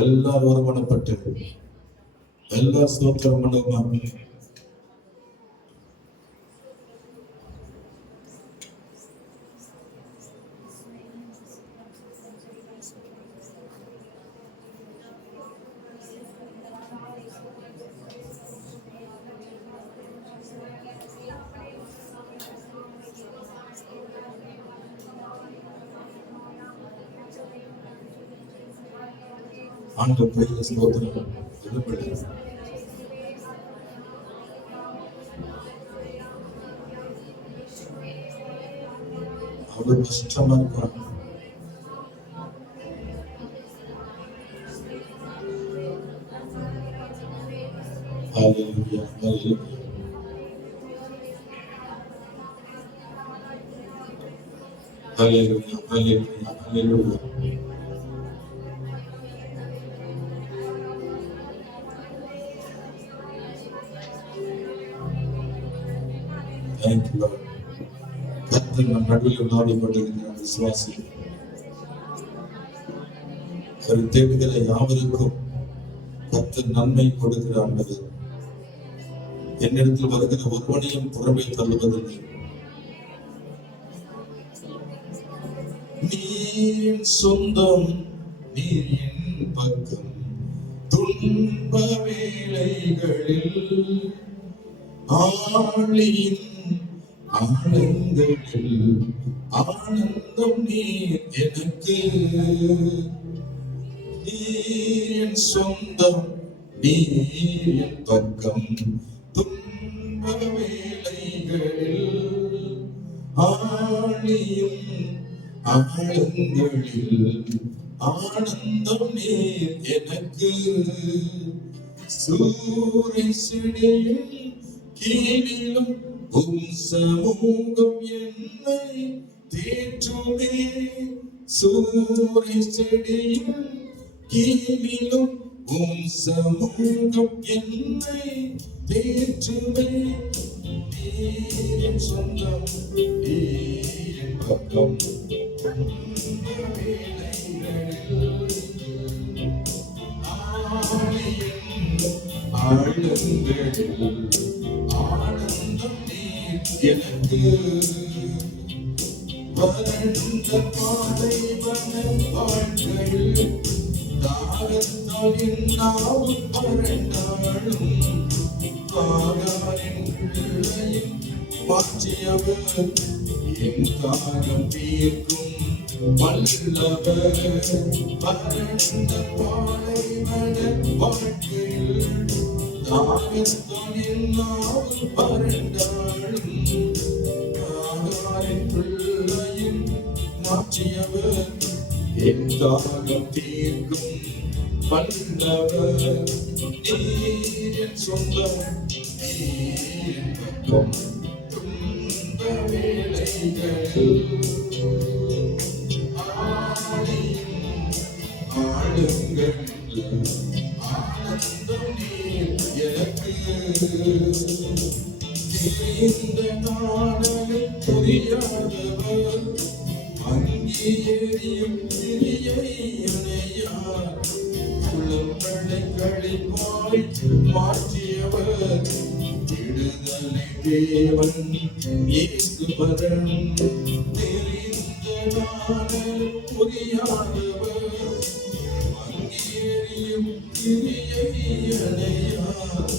எல்லாரும் ஒருமனப்பட்டு எல்லா ஸ்தோத்திரம் பண்ணுவோமா? ஆண்டவர் பெரிய ஸ்தோத்திரம். அவ்வளவு கஷ்டமா இருக்கும். ஹல்லேலூயா, ஹல்லேலூயா. ஹல்லேலூயா, ஹல்லேலூயா, ஹல்லேலூயா. Thank you, Lord. கர்த்தர் நம் நடுவில் உலாவிக் கொண்டிருக்கிற விசுவாசி, அவர் தேடுகிற யாவருக்கும் கர்த்தர் நன்மை கொடுக்கிற ஆண்டவர். என்னிடத்தில் வருகிற ஒருவனையும் புறமே தள்ளுவதில்லை. நீர் சொந்தம், நீர் என் பக்கம், துன்ப வேளைகளில் ஆழியின் ஆனந்தத்தில் ஆனந்தம் நீர் எனக்கு. நீர் என் சொந்தம், நீர் என் பக்கம், துன்ப வேளைகளில் ஆழியும் ஆழங்களில் ஆனந்தம் நீர் எனக்கு. சூறை செடியும் கீழிலும் உம் சமூகம் என்னை தேற்றுமே. சூறை செடியும் கீழிலும் உம் சமூகம் என்னை தேற்றுமே. நீர் என் சொந்தம், நீர் என் பக்கம், ஆழங்களில் ஆனந்தம் நீர் எனக்கு. வறண்ட பாலைவன வாழ்க்கையில் தாகத்தால் என் நாவு வறண்டாலும் ஆகாரின் பிள்ளையும் மாற்றியவர் என் தாகம் தீர்க்கும் வல்லவர். வறண்ட பாலைவன வாழ்க்கையில் தாகத்தால் என் நாவு வறண்டாலும் ஆகாரின் பிள்ளையும் மாற்றியவர் என் தாகம் தீர்க்கும் வல்லவர். நீர் என் சொந்தம், நீர் என் பக்கம், துன்ப வேளைகளில் ஆழியும் ஆழங்களில் ஆனந்தம் நீர் எனக்கு. இந்த நாடலில் புரியாதவர் அங்கே எரியும் திரியை அணையார். குளங்களை கழிப்பாய் மாற்றியவர் விடுதலை தேவன் இயேசுவரன். தெரிந்த நாடல் புரியாதவர் அங்கே எரியும் திரியை அணையார்.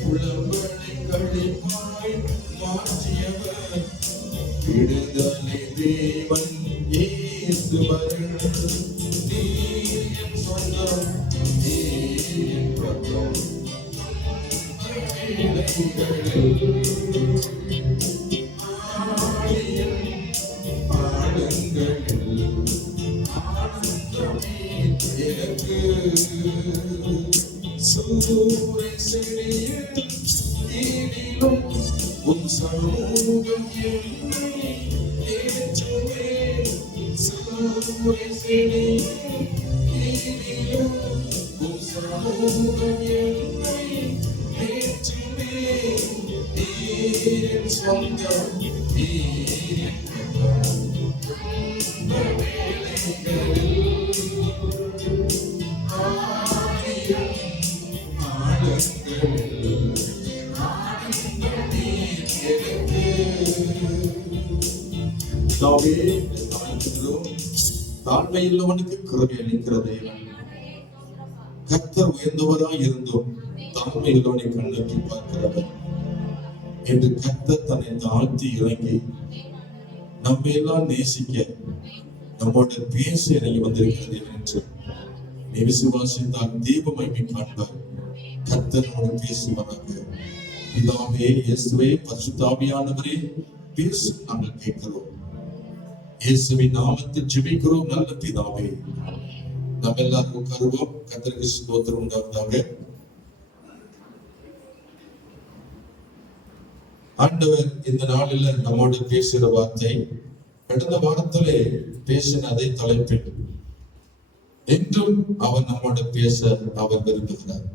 குளங்களை கழிப்பாய் மாற்றியவர் விடுதலை தேவன் இயேசுவரன். நீர் என் சொந்தம், நீர் என் பக்கம், ஆழியின் ஆழங்களில் ஆனந்தம் நீர் எனக்கு. சூறை செடியில் கீழிலும் உம் சமூகம் என்னை தேற்றுமே. சூறை செடியில் கீழிலும் உம் சமூகம் என்னை தேற்றுமே. நீர் என் சொந்தம், நீர் என் பக்கம், துன்ப வேளைகளில் தாழ்மையுள்ளவனுக்கு கிருபை அளிக்கிற தேவன். கர்த்தர் உயர்ந்தவராய் இருந்தும் தாழ்மையுள்ளவனை கண்ணோக்கி பார்க்கிறவர் என்று கர்த்தர் தன்னை தாழ்த்தி இறங்கி நம்ம எல்லாம் நேசிக்க நம்மோட பேச இறங்கி வந்திருக்கிற தேவன் என்று நீ விசுவாசித்தால் தீப மகிமை காண்பார். கர்த்தர் நம்மோடு பேசுவாராக. பிதாவே, இயேசுவே, பரிசுத்த ஆவியானவரே பேசும் நாங்கள் கேட்கிறோம். இயேசுவின் நாமத்தில் ஜெபிக்கிறோம் நல்ல பிதாவே. நாம் எல்லாரும் உட்காருவோம். கர்த்தருக்கு ஸ்தோத்திரம் உண்டாவதாக. ஆண்டவர் இந்த நாளில் நம்மோடு பேசுகிற வார்த்தை கடந்த வாரத்திலே பேசின அதே தலைப்பில் என்றும் அவர் நம்மோடு பேச அவர் விரும்புகிறார்.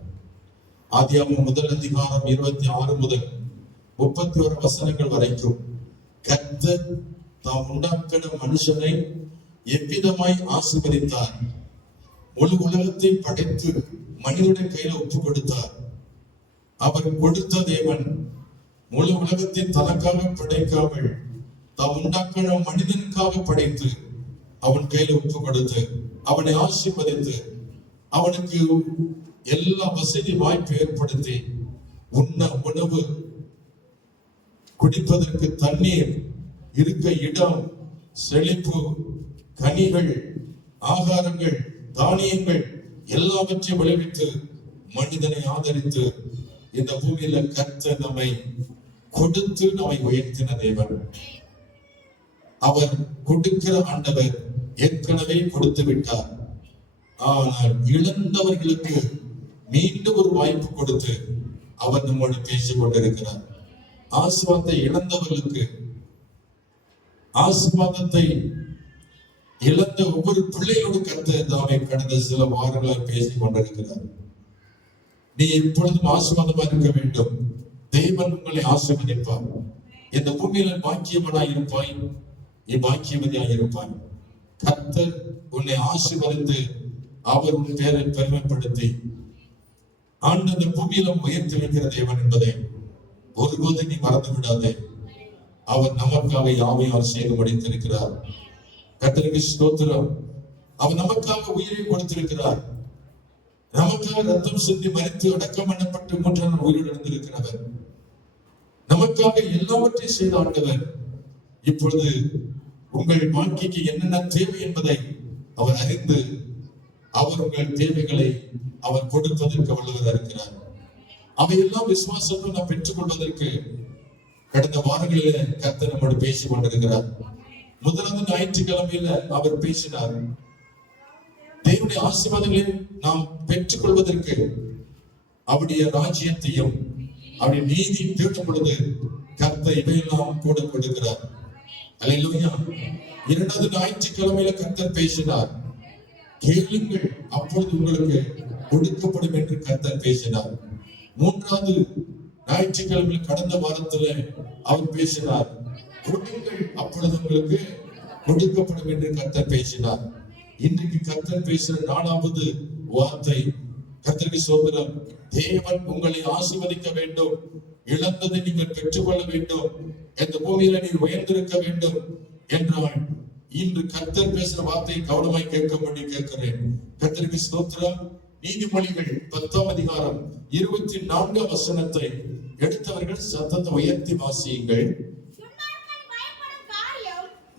ஆதியாகமம் முதல் அதிகாரம் 26 முதல் 31 வசனங்கள் வரைக்கும் கர்த்தர் தாம் உண்டாக்கின மனுஷனை எவ்விதமாய் ஆசீர்வதித்தார், முழு உலகத்தை படைத்து மனிதனுடைய கையில ஒப்பு கொடுத்தார். அவர் கொடுத்த தேவன் முழு உலகத்தை தனக்காக படைக்காமல் தாம் உண்டாக்கின மனிதனுக்காக படைத்து அவன் கையில ஒப்பு கொடுத்து அவனை ஆசீர்வதித்து அவனுக்கு எல்லா வசதி வாய்ப்பு ஏற்படுத்தி உண்ண உணவு, குடிப்பதற்கு தண்ணீர், இருக்க இடம், செழிப்பு, கனிகள், ஆகாரங்கள், தானியங்கள் எல்லாவற்றையும் விளைவித்து மனிதனை ஆதரித்து இந்த பூமியில கர்த்தர் நம்மை கொடுத்து நம்மை உயர்த்தின தேவன். அவர் கொடுக்கிற ஆண்டவர் ஏற்கனவே கொடுத்து விட்டார். ஆனால் இழந்தவர்களுக்கு மீண்டும் ஒரு வாய்ப்பு கொடுத்து அவர் நம்மோடு பேசிக் கொண்டிருக்கிறார். ஆசீர்வாதத்தை இழந்தவர்களுக்கு, ஆசீர்வாதத்தை இழந்த ஒவ்வொரு பிள்ளையோடு கர்த்தர் தாமே கடந்த சில வாரங்களாக பேசிக் கொண்டிருக்கிறார். நீ எப்பொழுதும் ஆசீர்வாதமா இருக்க வேண்டும். தேவன் உங்களை ஆசீர்வதிப்பார். இந்த பூமியில பாக்கியவனாய் இருப்பாய், நீ பாக்கியவதியாய் இருப்பாய். கர்த்தர் உன்னை ஆசீர்வதித்து அவர் உன் பேரை பெருமைப்படுத்தி ஆண்டு இந்த பூமியில உயர்த்தி வைக்கிற தேவன் என்பதை ஒருபோது நீ மறந்து விடாதே. அவர் நமக்காக யாவையும் செய்து முடித்திருக்கிறார். கர்த்தருக்கு ஸ்தோத்திரம். அவர் நமக்காக உயிரை கொடுத்திருக்கிறார். நமக்காக ரத்தம் சிந்தி மரித்து அடக்கம் பண்ணப்பட்டு 3 நாள் உயிரோடு இருந்திருக்கிறவர். நமக்காக எல்லாவற்றையும் செய்த ஆண்டவர் இப்பொழுது உங்கள் வாழ்க்கைக்கு என்னென்ன தேவை என்பதை அவர் அறிந்து அவர் உங்கள் தேவைகளை அவர் கொடுப்பதற்கு வல்லவராக இருக்கிறார். அவையெல்லாம் விசுவாசத்தை நாம் பெற்றுக் கொள்வதற்கு கடந்த வாரங்களிலே கர்த்தர் நம்மோடு பேசிக் கொண்டிருக்கிறார். முதலாவது ஞாயிற்றுக்கிழமையில அவர் பேசினார். தேவனுடைய ஆசீர்வாதங்களை நாம் பெற்றுக் கொள்வதற்கு அவருடைய ராஜ்யத்தையும் அவருடைய நீதி தேடும் பொழுது கர்த்தர் இவையெல்லாம் கூட கொடுக்கிறார். அல்லேலூயா. இரண்டாவது ஞாயிற்றுக்கிழமையில கர்த்தர் பேசினார். கேளுங்கள், அப்பொழுது உங்களுக்கு கொடுக்கப்படும் என்று கர்த்தர் பேசினார். மூன்றாவது ஞாயிற்றுக்கிழமையில் கடந்த வாரத்துல அவர் பேசினார். கொடுங்கள், அப்பொழுது உங்களுக்கு கொடுக்கப்படும் என்று கர்த்தர் பேசினார். இன்றைக்கு கர்த்தர் பேசுற 4வது வார்த்தை, கர்த்தருக்கு ஸ்தோத்திரம், தேவன் உங்களை ஆசீர்வதிக்க வேண்டும், இழந்ததை நீங்கள் பெற்றுக்கொள்ள வேண்டும், இந்த பூமியில நீ உயர்ந்திருக்க வேண்டும் என்றால் இன்று கர்த்தர் பேசுற வார்த்தையை கவனமாய் கேட்கும்படி கேட்கிறேன். கர்த்தருக்கு ஸ்தோத்திரம். நீதிமொழிகள் 10ஆம் அதிகாரம் 24 வசனத்தை எடுத்தவர்கள் சத்தத்தை உயர்த்தி வாசியுங்கள்.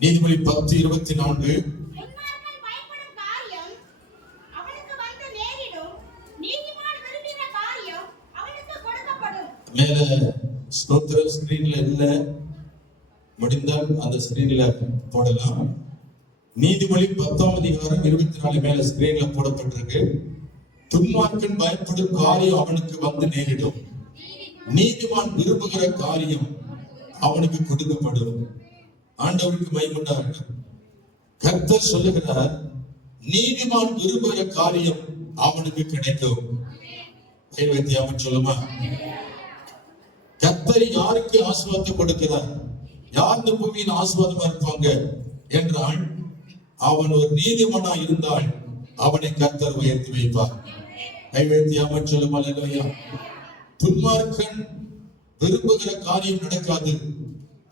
நீதிமொழி 10:24. மேல ஸ்தோத்திரம் ஸ்கிரீன்ல இல்ல, முடிந்தால் அந்த ஸ்கிரீன்ல போடலாம். நீதிமொழி 10ஆம் அதிகாரம் 24 மேல ஸ்கிரீன்ல போடப்பட்டிருக்கு. துன்மார்க்கன் பயப்படும் காரியம் அவனுக்கு வந்து நேரிடும், நீதிமான் விரும்புகிற காரியம் அவனுக்கு கொடுக்கப்படும். ஆண்டவருக்கு மகிமை. கர்த்தர் சொல்லுகிறார், நீதிமான் விரும்புகிற காரியம் அவனுக்கு கிடைக்கும். அவன் சொல்லுமா, கர்த்தர் யாருக்கு ஆசீர்வாதத்தை கொடுக்கிறார், யார் இந்த பூமியின் ஆசீர்வாதமா இருப்பாங்க என்றால் அவன் ஒரு நீதிமானா இருந்தால் அவனை கர்த்தர் உயர்த்தி வைப்பார். கைவேத்தி அவன் சொல்லுமா. துன்மார்க்கன் விரும்புகிற காரியம் நடக்காது.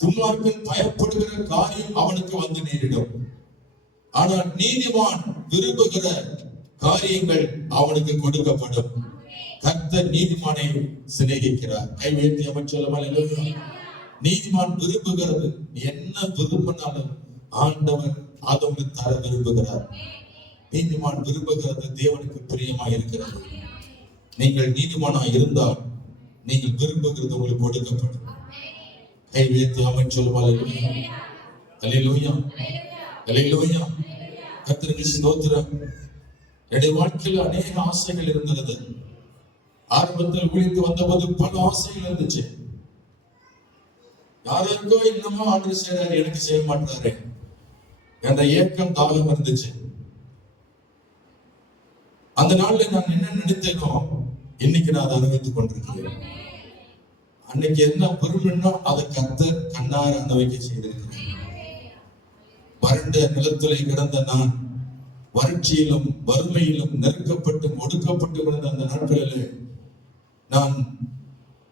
துன்மார்க்கன் பயப்படுகிற காரியம் அவனுக்கு வந்து நேரிடும். ஆனால் நீதிமான் விரும்புகிற காரியங்கள் அவனுக்கு கொடுக்கப்படும். கர்த்தர் நீதிமானை சிநேகிக்கிறார். கைவேத்தி அமைச்சர் நீதிமான் விரும்புகிறது என்ன விரும்பினாலும் ஆண்டவர் அதை தர விரும்புகிறார். நீதிமான் விரும்புகிறது தேவனுக்கு பிரியமாய் இருக்கிறது. நீங்கள் நீதிமானாய் இருந்தால் நீங்கள் விரும்புகிறது உங்களுக்கு கொடுக்கப்படும். கைவேத்தி அமைச்சர் அல்லேலூயா அல்லேலூயா. கர்த்தருக்கு ஸ்தோத்திரம். என்னுடைய வாழ்க்கையில் அநேக ஆசைகள் இருந்தது. ஆரம்பத்தில் ஊழியத்துக்கு வந்தபோது பல ஆசைகள் இருந்துச்சு. யாருக்கோ இன்னமும் ஆண்டவர் செய்றாரு, எனக்கு செய்ய மாட்டாரு என்ற ஏக்கம் தாகம் இருந்துச்சு. அந்த நாள்ல நான் என்ன நினைத்தேனோ இன்னைக்கு நான் அதை அனுபவித்துக் கொண்டிருக்கிறேன். அன்னைக்கு என்ன பொறுமைன்னோ அதை கர்த்தர் கண்ணார அனுபவிக்க செய்திருக்கிறேன். வறண்ட நிலத்திலே கிடந்த நான் வறட்சியிலும் வறுமையிலும் நெருக்கப்பட்டு ஒடுக்கப்பட்டு கிடந்த அந்த நாட்களிலே நான்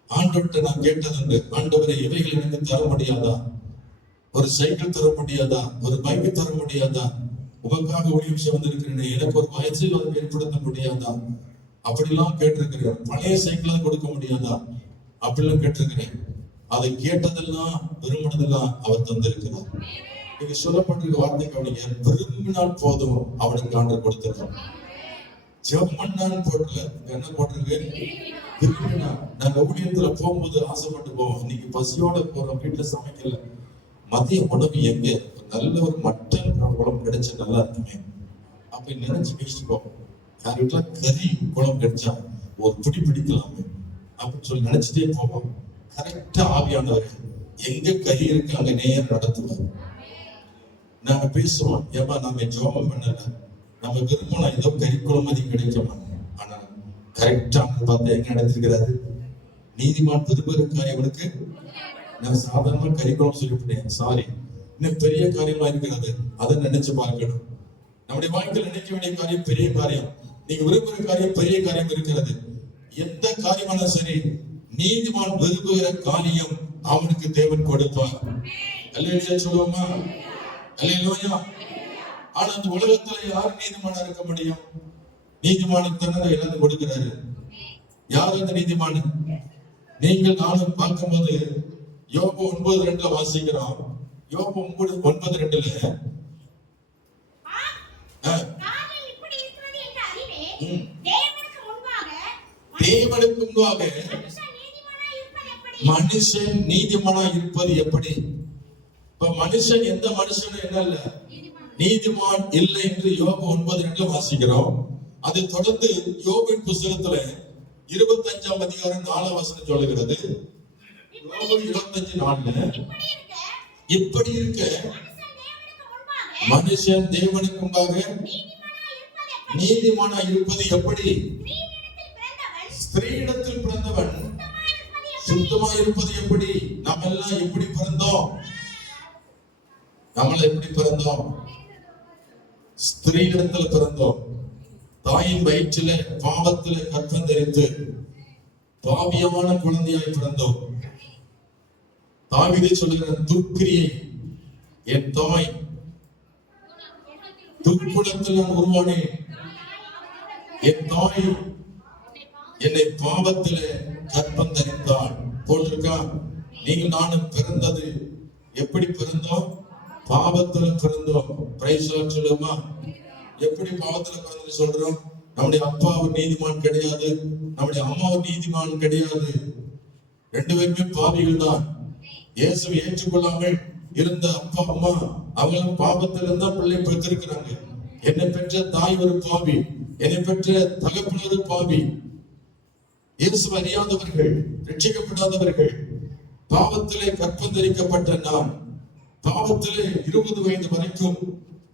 ஆண்டவர்கிட்ட நான் கேட்டதுண்டு, ஆண்டவரை இவைகள் எனக்கு தர முடியாதா? ஒரு சைக்கிள் தர முடியாதா? ஒரு பைக்கு தர முடியாதா? உங்களுக்காக ஊழியம் வந்திருக்கிறேன், எனக்கு ஒரு வயசில் ஏற்படுத்த முடியாதா? அப்படிலாம் கேட்டிருக்கிறேன். பழைய சைக்கிளாக கொடுக்க முடியாதா? அப்படிலாம் கேட்டிருக்கிறேன். அதை கேட்டதெல்லாம் விரும்பினதெல்லாம் அவர் தந்திருக்கிறார். நீங்க சொல்லப்பட்டிருக்க வார்த்தை கவனிங்க. விரும்பினால் போதும் அவனுக்கு ஆண்டவர் கொடுத்திருக்கார். ஜெபம்னான்னு போடல, என்ன போட்டிருக்கு? விரும்பினா. நாங்க ஊழியத்துல போகும்போது ஆசைப்பட்டு போவோம். இன்னைக்கு பசியோட போறோம், வீட்டுல சமைக்கல, மதிய உணவு எங்க நல்ல ஒரு மட்டன் குழம்பு கிடைச்சா நல்லா இருக்குமே அப்படி நினைச்சு பேசிட்டு போவோம். யார் வீட்டுல கறி குழம்பு கிடைச்சா ஒரு பிடி பிடிக்கலாமே அப்படின்னு சொல்லி நினைச்சிட்டே போவோம். கரெக்டா ஆவியானவர் எங்க கறி இருக்கு அங்க நேரம் நடத்துவார். நாங்க பேசுவோம், ஏமா நாங்க ஜோபம் பண்ணல, நம்ம விரும்பணும் ஏதோ கறி குழம்பு அதிகம் கிடைக்குமா? ஆனா கரெக்டா பார்த்து எங்க நடத்திருக்கிறாரு. நீதிமான் விரும்புகிற காரியவனுக்கு நான் சாதாரணமா கறி குழம்பு சொல்லிவிட்டேன், சாரி, இன்னும் பெரிய காரியமா இருக்கிறது. அதை நினைச்சு பார்க்கணும். நம்முடைய வாழ்க்கையில் நினைக்க வேண்டிய காரியம் பெரிய காரியம். நீங்க விரும்புகிற காரியம் பெரிய காரியம் இருக்கிறது. எந்த காரியமானாலும் சரி, நீதிமான் விரும்புகிற காரியம் அவனுக்கு தேவன் கொடுப்பார். அல்லேலூயா சொல்லுவோமா? அல்லேலூயா. ஆனா அந்த உலகத்துல யார் நீதிமானா இருக்க முடியும்? நீதிமானுக்கு தானே எல்லாத்தையும் கொடுக்கிறாரு. யார் அந்த நீதிமான்? நீங்கள் நானும் பார்க்கும்போது யோபு 9:2 வாசிக்கிறோம். யோபு 9:2 தேவனுக்கு முன்பாக மனுஷன் நீதிமானா இருப்பது எப்படி? இப்ப மனுஷன் எந்த மனுஷனும் என்ன இல்ல நீதிமான் இல்லை என்று யோபு 9:2 வாசிக்கிறோம். அதை தொடர்ந்து யோபின் புத்தகத்துல 25ஆம் அதிகாரம் 4ஆம் வசனம் சொல்லுகிறது. யோபு 25:4 இப்படி இருக்க மனுஷன் தேவனுக்கு முன்பாக நீதிமானா இருப்பது எப்படி? ஸ்திரீயிடத்தில் பிறந்தவன் சுத்தமா இருப்பது எப்படி? நம்ம எல்லாம் எப்படி பிறந்தோம்? நம்மள எப்படி பிறந்தோம்? ஸ்திரீயிடத்துல பிறந்தோம். தாயின் வயிற்றில பாவத்தில கற்பம் தரித்து பாவியமான குழந்தையாய் பிறந்தோம். தாவீது சொல்லுகிற துர்க்கிரியை, என் தாய் துர்க்குணத்தில் நான் உருவானேன், என் தாய் என்னை பாவத்தில கற்பம் தரித்தாள் போட்டிருக்கா. நீங்கள் நானும் பிறந்தது எப்படி பிறந்தோம்? பாவத்துல பிறந்தோம். பிரைஸ் லார்ட் சொல்லுமா? எப்படி பாவத்துல பிறந்து சொல்றோம்? நம்முடைய அப்பா ஒரு நீதிமான் கிடையாது, நம்முடைய அம்மா ஒரு நீதிமான் கிடையாது. 2 பேருமே பாவிகள் தான். இயேசுவை ஏற்றுக்கொள்ளாமல் இருந்த அப்பா அம்மா அவங்களும் பாவத்துல இருந்தா பிள்ளை பெற்றிருக்கிறாங்க. என்னை பெற்ற தாய் ஒரு பாவி, என்னை பெற்ற தகப்பன் ஒரு பாவி. இயேசு அறியாதவர்கள், ரட்சிக்கப்படாதவர்கள், பாவத்திலே கற்பம் தரிக்கப்பட்ட நான் பாவத்திலே 20 வயது வரைக்கும்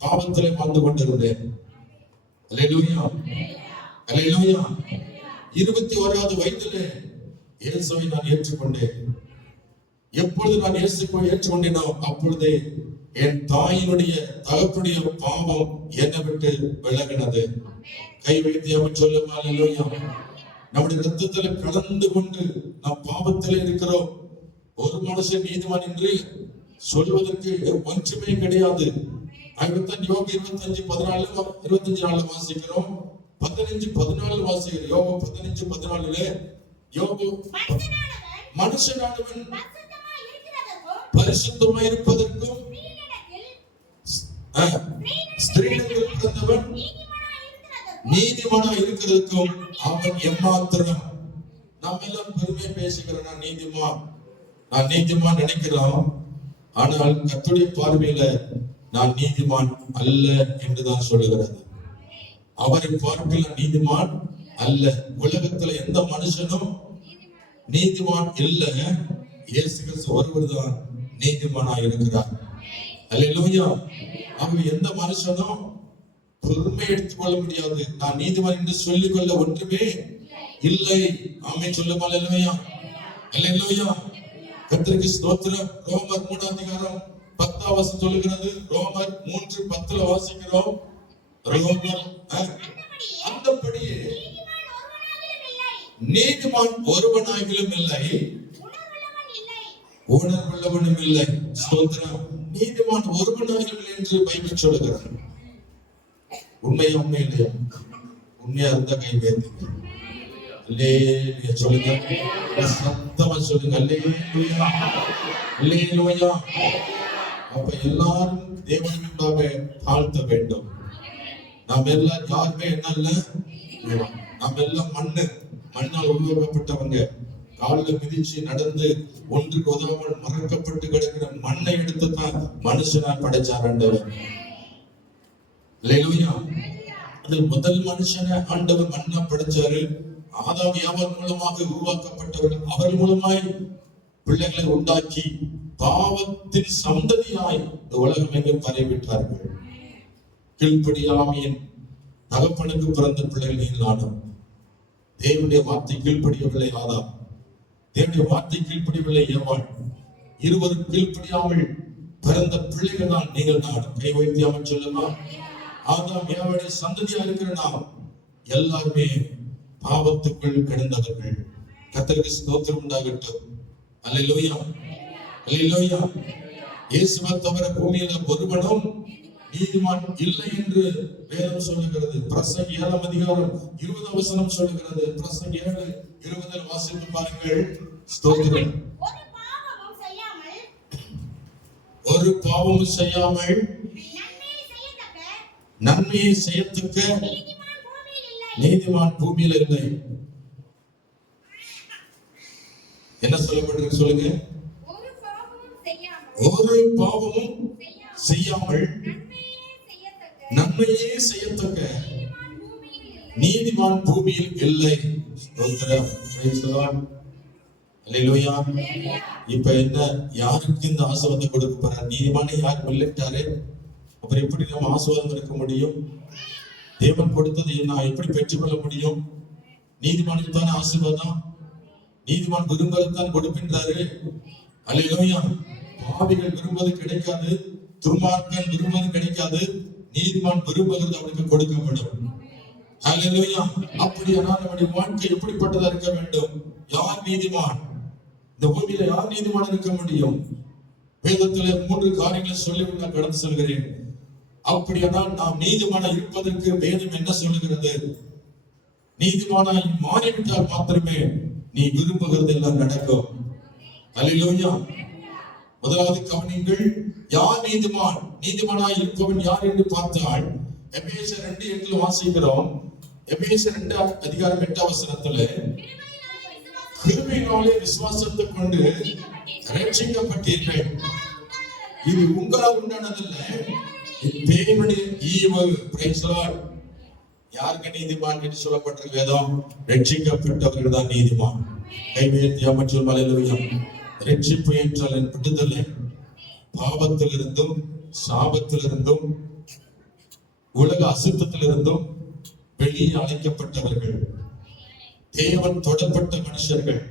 பாவத்திலே வாழ்ந்து கொண்டிருந்தேன். அல்லேலூயா அல்லேலூயா. 21வது வயதிலே இயேசுவை நான் ஏற்றுக்கொண்டேன். எப்பொழுது நான் இயேசுவை ஏற்றுக்கொண்டேனோ அப்பொழுதே என் தாயினுடைய தகப்பனுடைய பாவம் என்னை விட்டு விலகினது. கை வைத்து அவன் சொல்லுமா? அல்லேலூயா. நம்முடைய ரத்தத்துல கலந்து கொண்டு நாம் பாவத்திலே இருக்கிறோம். ஒரு மனுஷன் நீதிமான் என்று சொல்வதற்கு ஒன்றுமே கிடையாது. அதுதான் யோபு 25:14 வாசிக்கிறோம். 15:14 வாசிக்கிறோம். யோபு 15:14 யோபு மனுஷனானவன் பரிசுத்தமாய் இருப்பதற்கும் ஸ்திரீயிடத்தில் பிறந்தவன் நீதிமானாய் இருக்கிறதுக்கும் அவன் எம்மாத்திரம். நம்ம எல்லாம் பெருமை பேசுகிறோம், நான் நீதிமான் நினைக்கிறோம். ஆனால் கர்த்தருடைய பார்வையில நான் நீதிமான் அல்ல என்றுதான் சொல்லுகிறது. அவரை பார்க்கல நீதிமான் அல்ல. உலகத்துல எந்த மனுஷனும் நீதிமான் இல்ல. இயேசு கிறிஸ்து ஒருவர் தான் நீதிமானாய் இருக்கிறார். அல்லேலூயா. அவங்க எந்த மனுஷனும் பெருமை எடுத்துக்கொள்ள முடியாது. நான் நீதிமான் என்று சொல்லிக் கொள்ள ஒன்றுமே இல்லை. ஆமென் சொல்லுமா? அல்லேலூயா, அல்லேலூயா. கர்த்தருக்கு ஸ்தோத்திரம். ரோமர் 3:10 சொல்லுகிறது. ரோமர் 3:10 வாசிக்கிறோம். ரோமர் அந்தபடியே நீதிமான் ஒருவனாகிலும் இல்லை, உணர்வுள்ளவனும் இல்லை. ஸ்தோத்திரம். நீதிமான் ஒருவனாகிலும் இல்லை என்று பைபிள் சொல்லுகிறது. உண்மையா? உண்மை இல்லையா? உண்மையா இருந்தா கை வைத்துங்க. அல்லேலூயா சொல்லுங்க. சத்தமா சொல்லுங்க. அல்லேலூயா, அல்லேலூயா. அப்ப எல்லாரும் தேவனுக்கு முன்பாக தாழ்த்த வேண்டும். நாம் எல்லாம் யாருமே என்ன இல்ல, நாம் எல்லாம் மண்ணால் உருவாக்கப்பட்டவங்க. காலில் மிதிச்சு நடந்து ஒன்றுக்கு உதவாமல் மறக்கப்பட்டு கிடக்கிற மண்ணை எடுத்து தான் மனுஷனா படைச்சார் ஆண்டவர். அல்லேலூயா. அதில் முதல் மனுஷனை ஆண்டவர் மண்ணா படைச்சாரு. ஆதாம் ஏவாள் மூலமாக உருவாக்கப்பட்டவர்கள். அவர் மூலமாய் பிள்ளைகளை உண்டாக்கி பாவத்தின் சந்ததியாய் உலகம் எங்கும் பரவிவிட்டார்கள். கீழ்ப்படியாமையின் தகப்பனுக்கு பிறந்த பிள்ளைகள் நானும். தேவனுடைய வார்த்தை கீழ்ப்படியவில்லை ஆதாம், தேவனுடைய வார்த்தை கீழ்ப்படியவில்லை ஏவாள். இருவரும் கீழ்ப்படியாமல் பிறந்த பிள்ளைகள் தான் நீங்கள் நானும். கை வைத்தியாமல் சொல்லுமா? ஆதாம் ஏவாளுடைய சந்ததியா இருக்கிற நாம் எல்லாருமே பாவத்துக்குள் கிடந்தவர்கள். கர்த்தருக்கு ஸ்தோத்திரம் உண்டாகட்டும். அல்லேலூயா, அல்லேலூயா. இயேசுவை தவிர பூமியில ஒருவனும் நீதிமான் இல்லை என்று வேதம் சொல்லுகிறது. பிரசங்கி 7:20 சொல்லுகிறது. பிரசங்கி 7:20 வாசித்து பாருங்கள். ஸ்தோத்திரம். ஒரு பாவமும் செய்யாமல் நன்மையை செய்யத்தக்க நீதிமான் பூமியில இல்லை. என்ன சொல்லப்பட்டிருக்கு சொல்லுங்க? ஒரு பாவமும் செய்யாமல் நன்மையே செய்யத்தக்க நீதிமான் பூமியில் இல்லை. அல்லேலூயா. இப்ப என்ன, யாருக்கு இந்த ஆசீர்வாதம் கொடுக்க போறார்? நீதிமானே யார் இல்லட்டாரு, அப்புறம் எப்படி நம்ம ஆசீர்வாதம் இருக்க முடியும்? தேவன் கொடுத்ததை நான் எப்படி பெற்றுக்கொள்ள முடியும்? நீதிமானுக்கு தானே ஆசீர்வாதம். நீதிமான் விரும்பதான் கொடுக்கின்றாரு. அல்லேலூயா. பாவிகள் விரும்புவது கிடைக்காது, துன்மார்க்கன் விரும்புவது கிடைக்காது. நீதிமான் விரும்புகிறது அவனுக்கு கொடுக்கப்படும். அல்லேலூயா. அப்படியானால் நம்முடைய வாழ்க்கை எப்படிப்பட்டதா இருக்க வேண்டும்? யார் நீதிமான்? இந்த பூமியில யார் நீதிமான் இருக்க முடியும்? வேதத்துல 3 காரியங்களை சொல்லி நான் கடந்து செல்கிறேன். அப்படியானால் நாம் நீதிமான இருப்பதற்கு வேதம் என்ன சொல்லுகிறது? நீதிமானாய் மாறிவிட்டால் மாத்திரமே நீ விரும்புகிறது எல்லாம் நடக்கும். அல்லேலூயா. முதலாவது கவனிங்கள், யார் நீதிமான்? நீதிமானாய் இருப்பவன் யார் என்று பார்த்தால் எபேசியர் 2:8 வாசிக்கிறோம். எபேசியர் 2:8 கிருபையினாலே விசுவாசத்தை கொண்டு ரட்சிக்கப்பட்டீர்கள். இது உங்களால் உண்டானதல்ல, தேவனுடைய ஈவு. Price the Lord. யாருக்கு நீதிமான் என்று சொல்லப்பட்டிருக்க வேதம்? ரட்சிக்கப்பட்டவர்கள் தான் நீதிமான். கை உயர்த்தி அமைச்சர் அல்லேலூயா. ரட்சிப்பு என்றால் விடுதலை, பாவத்திலிருந்தும் சாபத்திலிருந்தும் உலக அசுத்தத்திலிருந்தும் வெளியே அழைக்கப்பட்டவர்கள், தேவன் தொடப்பட்ட மனுஷர்கள்,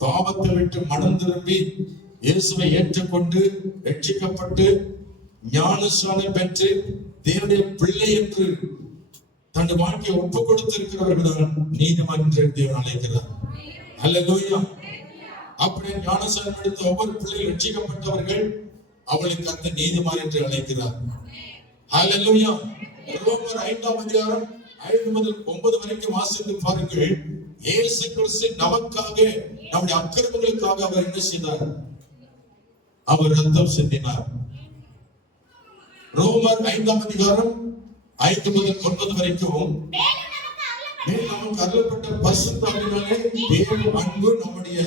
பாவத்தை விட்டு மனம் திரும்பி இயேசுவை ஏற்றுக்கொண்டு ரட்சிக்கப்பட்டு ஞானஸ்நானம் பெற்று தேவனுடைய பிள்ளை என்று தன் வாழ்க்கையை ஒப்பு கொடுத்திருக்கிறவர்கள் தான் நீதிமான் என்று தேவன் அழைக்கிறார். அல்லேலூயா. அப்படியே ஞானஸ்நானம் எடுத்த ஒவ்வொரு பிள்ளைகள் ரட்சிக்கப்பட்டவர்கள் அவளை கர்த்தர் நீதிமான் என்று அழைக்கிறார். அல்லேலூயா. ரோமர் 5ஆம் அதிகாரம் 5 முதல் 9 வரைக்கும் வாசித்து பாருங்கள். இயேசு கிறிஸ்து நமக்காக, நம்முடைய அக்கிரமங்களுக்காக அவர் என்ன செய்தார்? அவர் ரத்தம் சிந்தினார். ரோமர் 5ஆம் அதிகாரம் 5 முதல் 9 வரைக்கும் நமக்கு அருளப்பட்ட பரிசுத்த ஆவியினாலே தேவ அன்பு நம்முடைய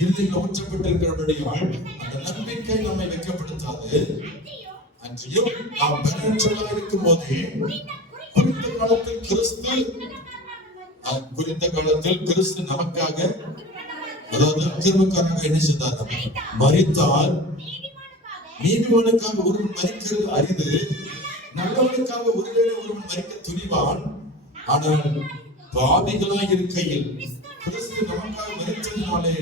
இருதயத்தில் ஊற்றப்பட்டிருக்கிறபடியால் அந்த நம்பிக்கை நம்மை வெட்கப்படுத்தாது. அன்றியும் நாம் பலனற்றவர்களாக இருக்கும் போதே குறித்த காலத்தில் கிறிஸ்து நமக்காக, அதாவது அக்கிரமக்காரனாக என்ன செய்தார்? மரித்தார். நீதிமானுக்காக ஒருவன் மரிக்கிறது அரிது, நல்லவனுக்காக ஒருவேளை ஒருவன் மரிக்க துணிவான். ஆனால் பாவிகளாய் இருக்கையில் கிறிஸ்து நமக்காக மரித்ததினாலே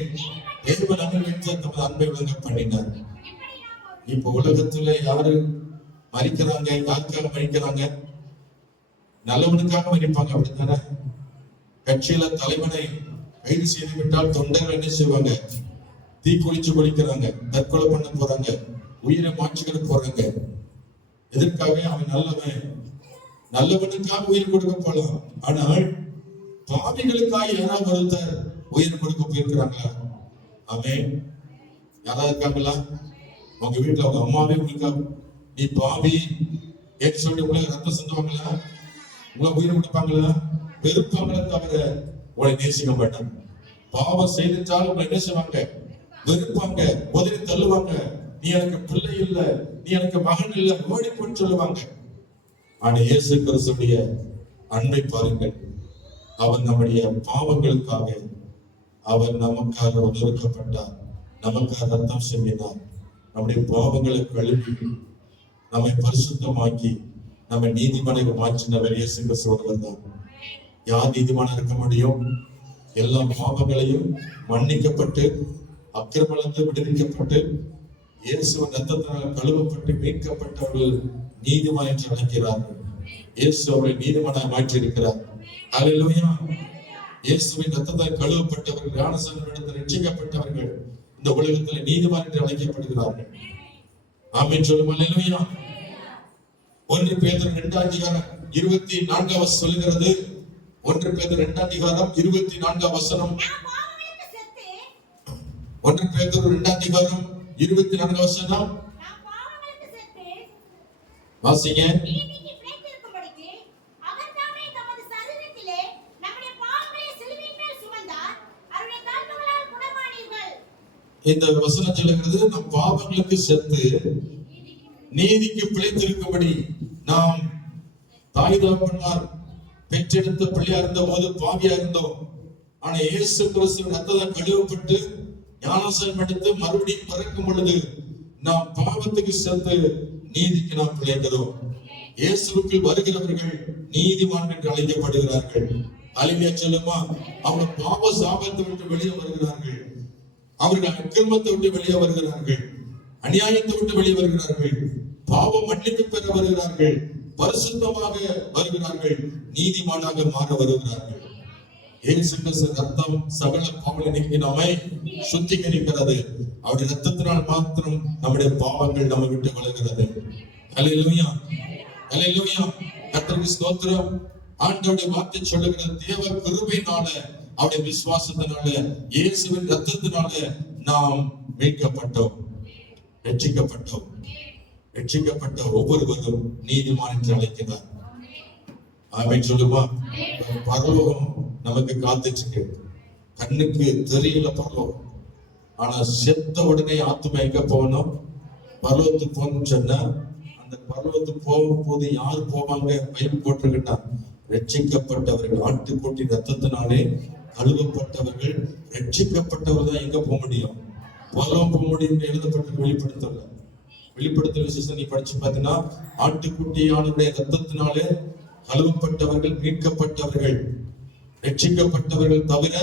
தேவன் நம்மிடமிருந்து தமது அன்பை விளங்க பண்ணினார். இப்ப உலகத்துல யாரு மரிக்கிறாங்க? யாருக்காக மரிக்கிறாங்க? நல்லவனுக்காக மரிப்பாங்க, அப்படித்தானே? கட்சியில தலைவனை கைது செய்து விட்டால் தொண்டர்கள் என்ன செய்வாங்க? தீக்குளிச்சு கொளிக்கிறாங்க, தற்கொலை பண்ண போறாங்க, உயிரை மாற்றிக்கிட போறாங்க. எதற்காக? அவன் நல்லவன், நல்லவனுக்காக உயிர் கொடுக்க போலாம். ஆனால் பாவிகளுக்காக யாராவது ஒருத்தர் உயிர் கொடுக்க போயிருக்கிறாங்களா? ஆமென். யாராவது இருக்காங்களா? உங்க வீட்டுல உங்க அம்மாவே உங்களுக்கு நீ பாவி ஏற்று சொல்லி உங்களுக்கு ரத்தம் சிந்துவாங்களா? உங்களை உயிர் கொடுப்பாங்களா? வெறுப்பாங்களே தவிர உங்களை நேசிக்க மாட்டாங்க. பாவம் செய்தால் உங்களை என்ன செய்வாங்க? வெறுப்பாங்க, உதவி தள்ளுவாங்க. நீ எனக்கு பிள்ளை இல்ல, நீ எனக்கு மகன் இல்ல, ஓடிப்போன்னு சொல்லுவாங்க. ஆனா இயேசு கிறிஸ்துடைய அன்பை பாருங்கள். அவர் நம்முடைய பாவங்களுக்காக அவர் நமக்காக ஒதுக்கப்பட்டார், நமக்காக ரத்தம் சிந்தினார். நம்முடைய பாவங்களை கழுவி நம்மை பரிசுத்தமாக்கி நம்மை நீதிமானாக மாற்றினவர் இயேசு கிறிஸ்து தான். யார் நீதிமானா இருக்க முடியும்? எல்லா பாவங்களையும் மன்னிக்கப்பட்டு அக்கிரமத்திலிருந்து விடுவிக்கப்பட்டு இயேசுவின் ரத்தத்தினால் கழுவப்பட்டு மீட்கப்பட்டவர்கள் நீதிமான் என்று அழைக்கிறார்கள். இயேசு அவரை நீதிமானாக மாற்றி இருக்கிறார். அல்லேலூயா. இயேசுவின் ரத்தத்தால் கழுவப்பட்டவர்கள், ஞானஸ்நானம் எடுத்து ரட்சிக்கப்பட்டவர்கள் இந்த உலகத்தில் நீதிமான் என்று அழைக்கப்படுகிறார்கள். ஆமென் சொல்லும். அல்லேலூயா. 1 பேதுரு 2ஆம் அதிகாரம் 24 வசனம் சொல்கிறது. 1 பேதுரு 2ஆம் அதிகாரம் 24 வசனம். 1 பேதுரு 2ஆம் அதிகாரம் 24 வசனம் வாசிங்க. இந்த வசனம் சொல்லுகிறது, நம் பாவங்களுக்கு செத்து நீதிக்கு பிழைத்திருக்கும்படி நாம் தாய் தகப்பனார் பெற்றெடுத்த பிள்ளையா இருந்த போது பாவியா இருந்தோம். ஆனா இயேசு கிறிஸ்து ரத்தத்தால் கழுவப்பட்டு ஞானஸ்நானம் எடுத்து மறுபடியும் பிறக்கும் பொழுது நாம் பாவத்துக்கு செத்து நீதிக்கு நாம் பிழைக்கிறோம். இயேசுவுக்குள் வருகிறவர்கள் நீதிமான் என்று அழைக்கப்படுகிறார்கள். அல்லேலூயா சொல்லுமா. அவங்க பாவ சாபத்தை விட்டு வெளியே வருகிறார்கள், அவர்கள் அக்கிரமத்தை விட்டு வெளியே வருகிறார்கள், அநியாயத்தை விட்டு வெளியே வருகிறார்கள், பாவ மன்னிப்பு பெற வருகிறார்கள், பரிசுத்தமாக வருகிறார்கள், நீதிமானாக மாற வருகிறார்கள். இயேசு கிறிஸ்து ரத்தம் சகல பாவங்களை நீக்கி நம்மை சுத்திகரிக்கிறது. அவருடைய ரத்தத்தினால் மாத்திரம் நம்முடைய பாவங்கள் நம்ம விட்டு விலகிறது. அல்லேலூயா, அல்லேலூயா. கர்த்தருக்கு ஸ்தோத்திரம். ஆண்டவருடைய வார்த்தை சொல்லுகிற தேவ கிருபையினால, அவருடைய விசுவாசத்தினால, இயேசுவின் ரத்தத்தினால நாம் மீட்கப்பட்டோம், ரட்சிக்கப்பட்டோம். ரட்சிக்கப்பட்ட ஒவ்வொருவரும் நீதிமான் என்று அழைக்கிறார். ஆமென் சொல்லுமா. பரலோகம் நமக்கு காத்துட்டு இருக்கு. கண்ணுக்கு தெரியல பரலோகம். ஆனா செத்த உடனே ஆத்துமா எங்க போகணும்? பரலோகத்துக்கு போகணும்னு சொன்னா, அந்த பரலோகத்துக்கு போகும்போது யாரு போவாங்க? பைபிள் போட்டிருக்கா, ரட்சிக்கப்பட்டவர்கள், ஆட்டுக்குட்டி ரத்தத்தினாலே கழுவப்பட்டவர்கள், ரட்சிக்கப்பட்டவர்கள் தான் எங்க போக முடியும்? பரலோகம் போக முடியும் எழுதப்பட்ட வெளிப்படுத்தல. வெளிப்படுத்தல் விசேஷம் நீ படிச்சு பார்த்தீங்கன்னா, ஆட்டுக்குட்டியானுடைய ரத்தத்தினாலே கழுவப்பட்டவர்கள், மீட்கப்பட்டவர்கள், ரட்சிக்கப்பட்டவர்கள் தவிர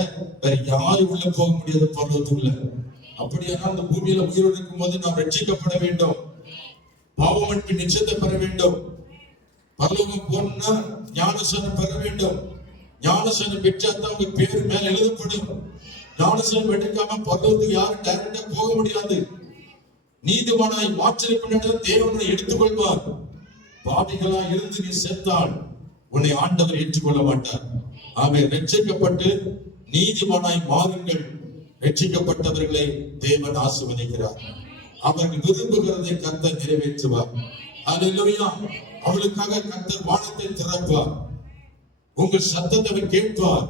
வேற யாரும் உள்ள போக முடியாது பரலோகத்துக்குள்ள. அப்படியானால் அந்த பூமியில உயிரோடு இருக்கும் போது நாம் ரட்சிக்கப்பட வேண்டும், பாவமன்னிப்பு நிச்சயத்தை பெற வேண்டும். பரலோகம் போனா ஞானஸ்நானம் பெற வேண்டும். ஞானஸ்நானம் பெற்றாதான் உங்க பேர் மேல எழுதப்படும். ஞானஸ்நானம் எடுக்காம பரலோகத்துக்கு யாரும் டைரக்டா போக முடியாது. நீதிமானாய் மாற்றிருப்பினும் தேவனை எடுத்துக்கொள்வார். பாவிகளா இருந்து நீ செத்தால் உன்னை ஆண்டவர் ஏற்றுக்கொள்ள மாட்டார். ஆகவே ரட்சிக்கப்பட்டு நீதிமானாய் மாறுங்கள். ரட்சிக்கப்பட்டவர்களை தேவன் ஆசீர்வதிக்கிறார். அவர்கள் விரும்புகிறதை கர்த்தர் நிறைவேற்றுவார். அல்லேலூயா. அவளுக்காக கர்த்தர் வானத்தை திறப்பார். உங்கள் சத்தத்தை கேட்பார்.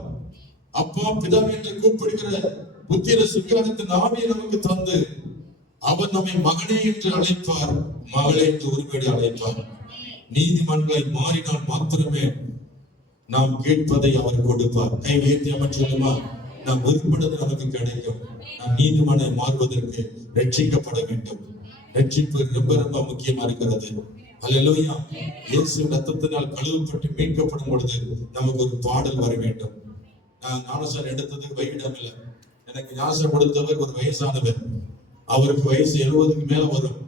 அப்பா பிதாவே என்று கூப்பிடுகிற புத்திர சுக்கிரத்தின் ஆவியை நமக்கு தந்து அவர் நம்மை மகனே என்று அழைப்பார், மகளே என்று உரிமையோடு அழைப்பார். நீதிமன்களை மாறினால் மாத்திரமே நாம் கேட்பதை அவர் கொடுப்பார். கை உயர்த்தி அமைச்சலுமா நாம் விரும்பினது நமக்கு கிடைக்கும். நாம் நீதிமனை மாறுவதற்கு ரட்சிக்கப்பட வேண்டும். ரட்சிப்பு ரொம்ப ரொம்ப முக்கியமா இருக்கிறது. அல்லேலூயா. இயேசு ரத்தத்தினால் கழுவப்பட்டு மீட்கப்படும் பொழுது நமக்கு ஒரு பாடல் வர வேண்டும். நான் ஞானஸ்நானம் எடுத்ததுக்கு வையிடம் இல்லை. எனக்கு ஞானஸ்நானம் கொடுத்தவர் ஒரு வயசானவர். அவருக்கு வயசு 70க்கு மேல வரும்.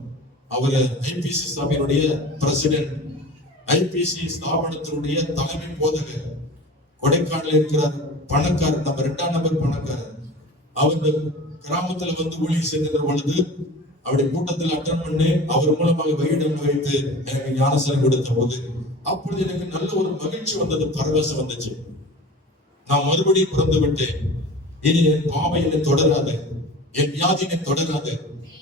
அவர் ஐபிசி சபையினுடைய பிரசிடென்ட், ஐபிசி ஸ்தாபனத்தினுடைய தலைமை போதகர். கொடைக்கானல் இருக்கிறார். பணக்காரர், நம்ம 2ஆம் நம்பர் பணக்காரர். அவர் கிராமத்துல வந்து ஊழியம் செய்கிற பொழுது அவருடைய கூட்டத்தில் அட்டன் பண்ணி அவர் மூலமாக வையிடம் வைத்து எனக்கு ஞானஸ்நானம் கொடுத்த போது அப்பொழுது எனக்கு நல்ல ஒரு மகிழ்ச்சி வந்தது, பரவசம் வந்துச்சு. நான் மறுபடியும் பிறந்து விட்டேன். இனி என் பாவம் என்னை தொடராது, என் வியாதினை தொடராது,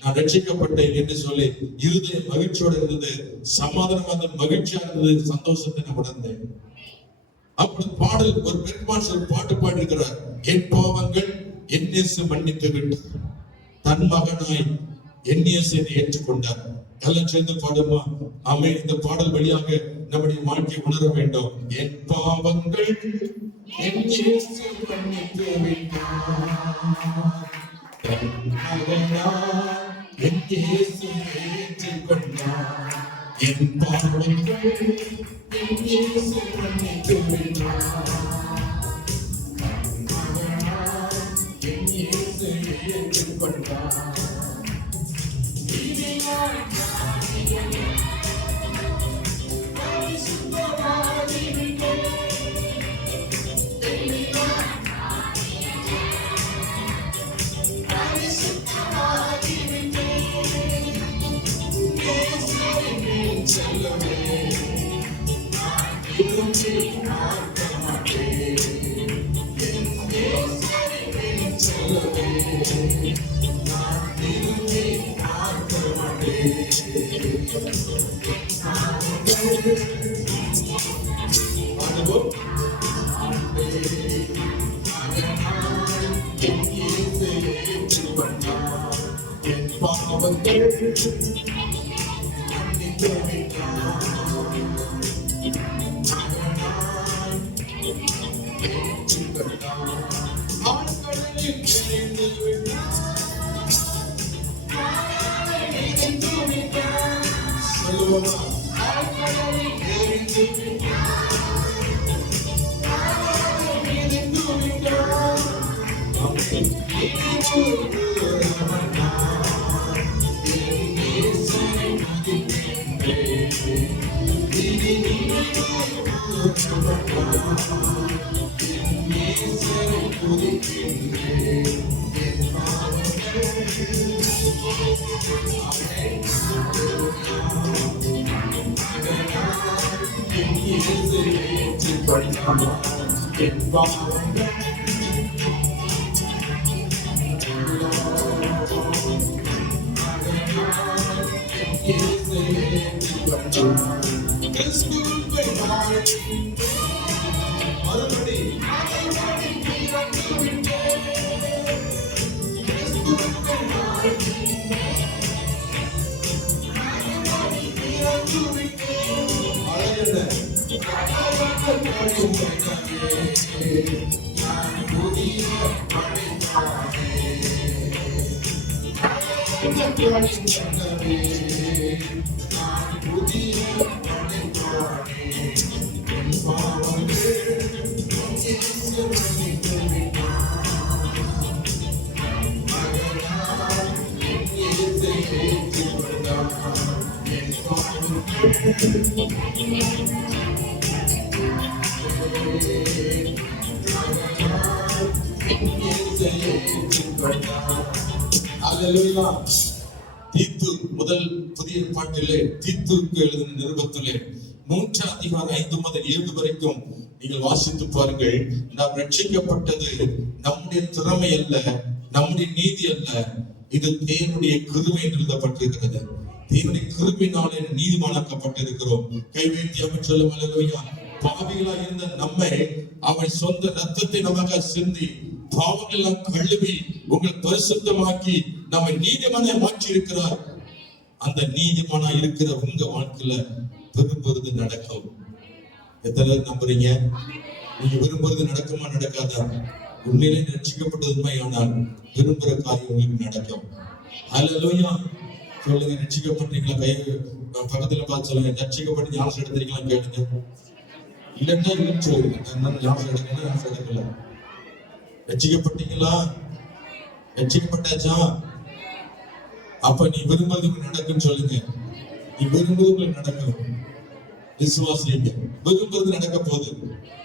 நான் ரட்சிக்கப்பட்டேன் என்று சொல்லி இருதய மகிழ்ச்சியோடு இருந்தது. சமாதானம் வந்த மகிழ்ச்சியா இருந்தது. சந்தோஷத்தை நான் உணர்ந்தேன். அப்படி பாடல் ஒரு பெருமாள் ஒரு பாட்டு பாடிருக்கிறார். என் பாவங்கள் என் இயேசு மன்னித்து விட்டார், தன் மகனாய் என் இயேசுவை ஏற்றுக்கொண்டார். எல்லாம் சேர்ந்து பாடுமா? ஆமே. இந்த பாடல் வழியாக நம்முடைய வாழ்க்கையை உணர வேண்டும். என் பாவங்கள் என் இயேசு மன்னித்து விட்டார், என் இயேசு ஏற்றுக்கொண்டார். என் பாவங்கள் என் இயேசு மன்னித்து விட்டார், என் இயேசு ஏற்றுக்கொண்டார். அல்லேலூயா. தீத்து முதல் புதிய ஏற்பாட்டிலே தீத்துக்கு எழுதின நிருபத்திலே 3 அதிகாரம் 5 முதல் 7 வரைக்கும் நீங்கள் வாசித்து பாருங்கள். நாம் ரட்சிக்கப்பட்டது நம்முடைய திறமை அல்ல, நம்முடைய நீதி அல்ல, இது தேவனுடைய கிருபை என்று எழுதப்பட்டிருக்கிறது. தேவனுடைய கிருபையினாலே நீதிமானாக்கப்பட்டிருக்கிறோம். கை வைத்து அவன் சொல்லும் அல்லேலூயா. பாவிகளாய் இருந்த நம்மை அவன் சொந்த ரத்தத்தை நமக்கு சிந்தி பாவங்கள் எல்லாம் கழுவி உங்களை பரிசுத்தமாக்கி நம்மை நீதிமானாய் மாற்றி இருக்கிறார். அந்த நீதிமானா இருக்கிற உங்க வாழ்க்கையில விரும்புறது நடக்கும். எத்தனை நம்புறீங்க? நீங்க விரும்புறது நடக்குமா நடக்காதா? உண்மையிலே ரட்சிக்கப்பட்டது உண்மையானால் விரும்புற காரியம் உங்களுக்கு நடக்கும். அல்லேலூயா. சொல்லுங்க, ரட்சிக்கப்பட்டீங்களா? கை பக்கத்துல பார்த்து சொல்லுங்க, ரட்சிக்கப்பட்டு ஞாபகம் எடுத்துறீங்களா கேளுங்க. இல்லைன்னா இல்லைன்னு சொல்லுங்க. ஞாபகம் எடுக்கல, ஞாபகம் எடுக்கல. ரட்சிக்கப்பட்டீங்களா? ரட்சிக்கப்பட்டாச்சா? அப்ப நீ விரும்புறது நடக்குன்னு சொல்லுங்க. நீ விரும்புவது உங்களுக்கு நடக்கும். விசுவாசிங்க, விரும்புறது நடக்க போகுது.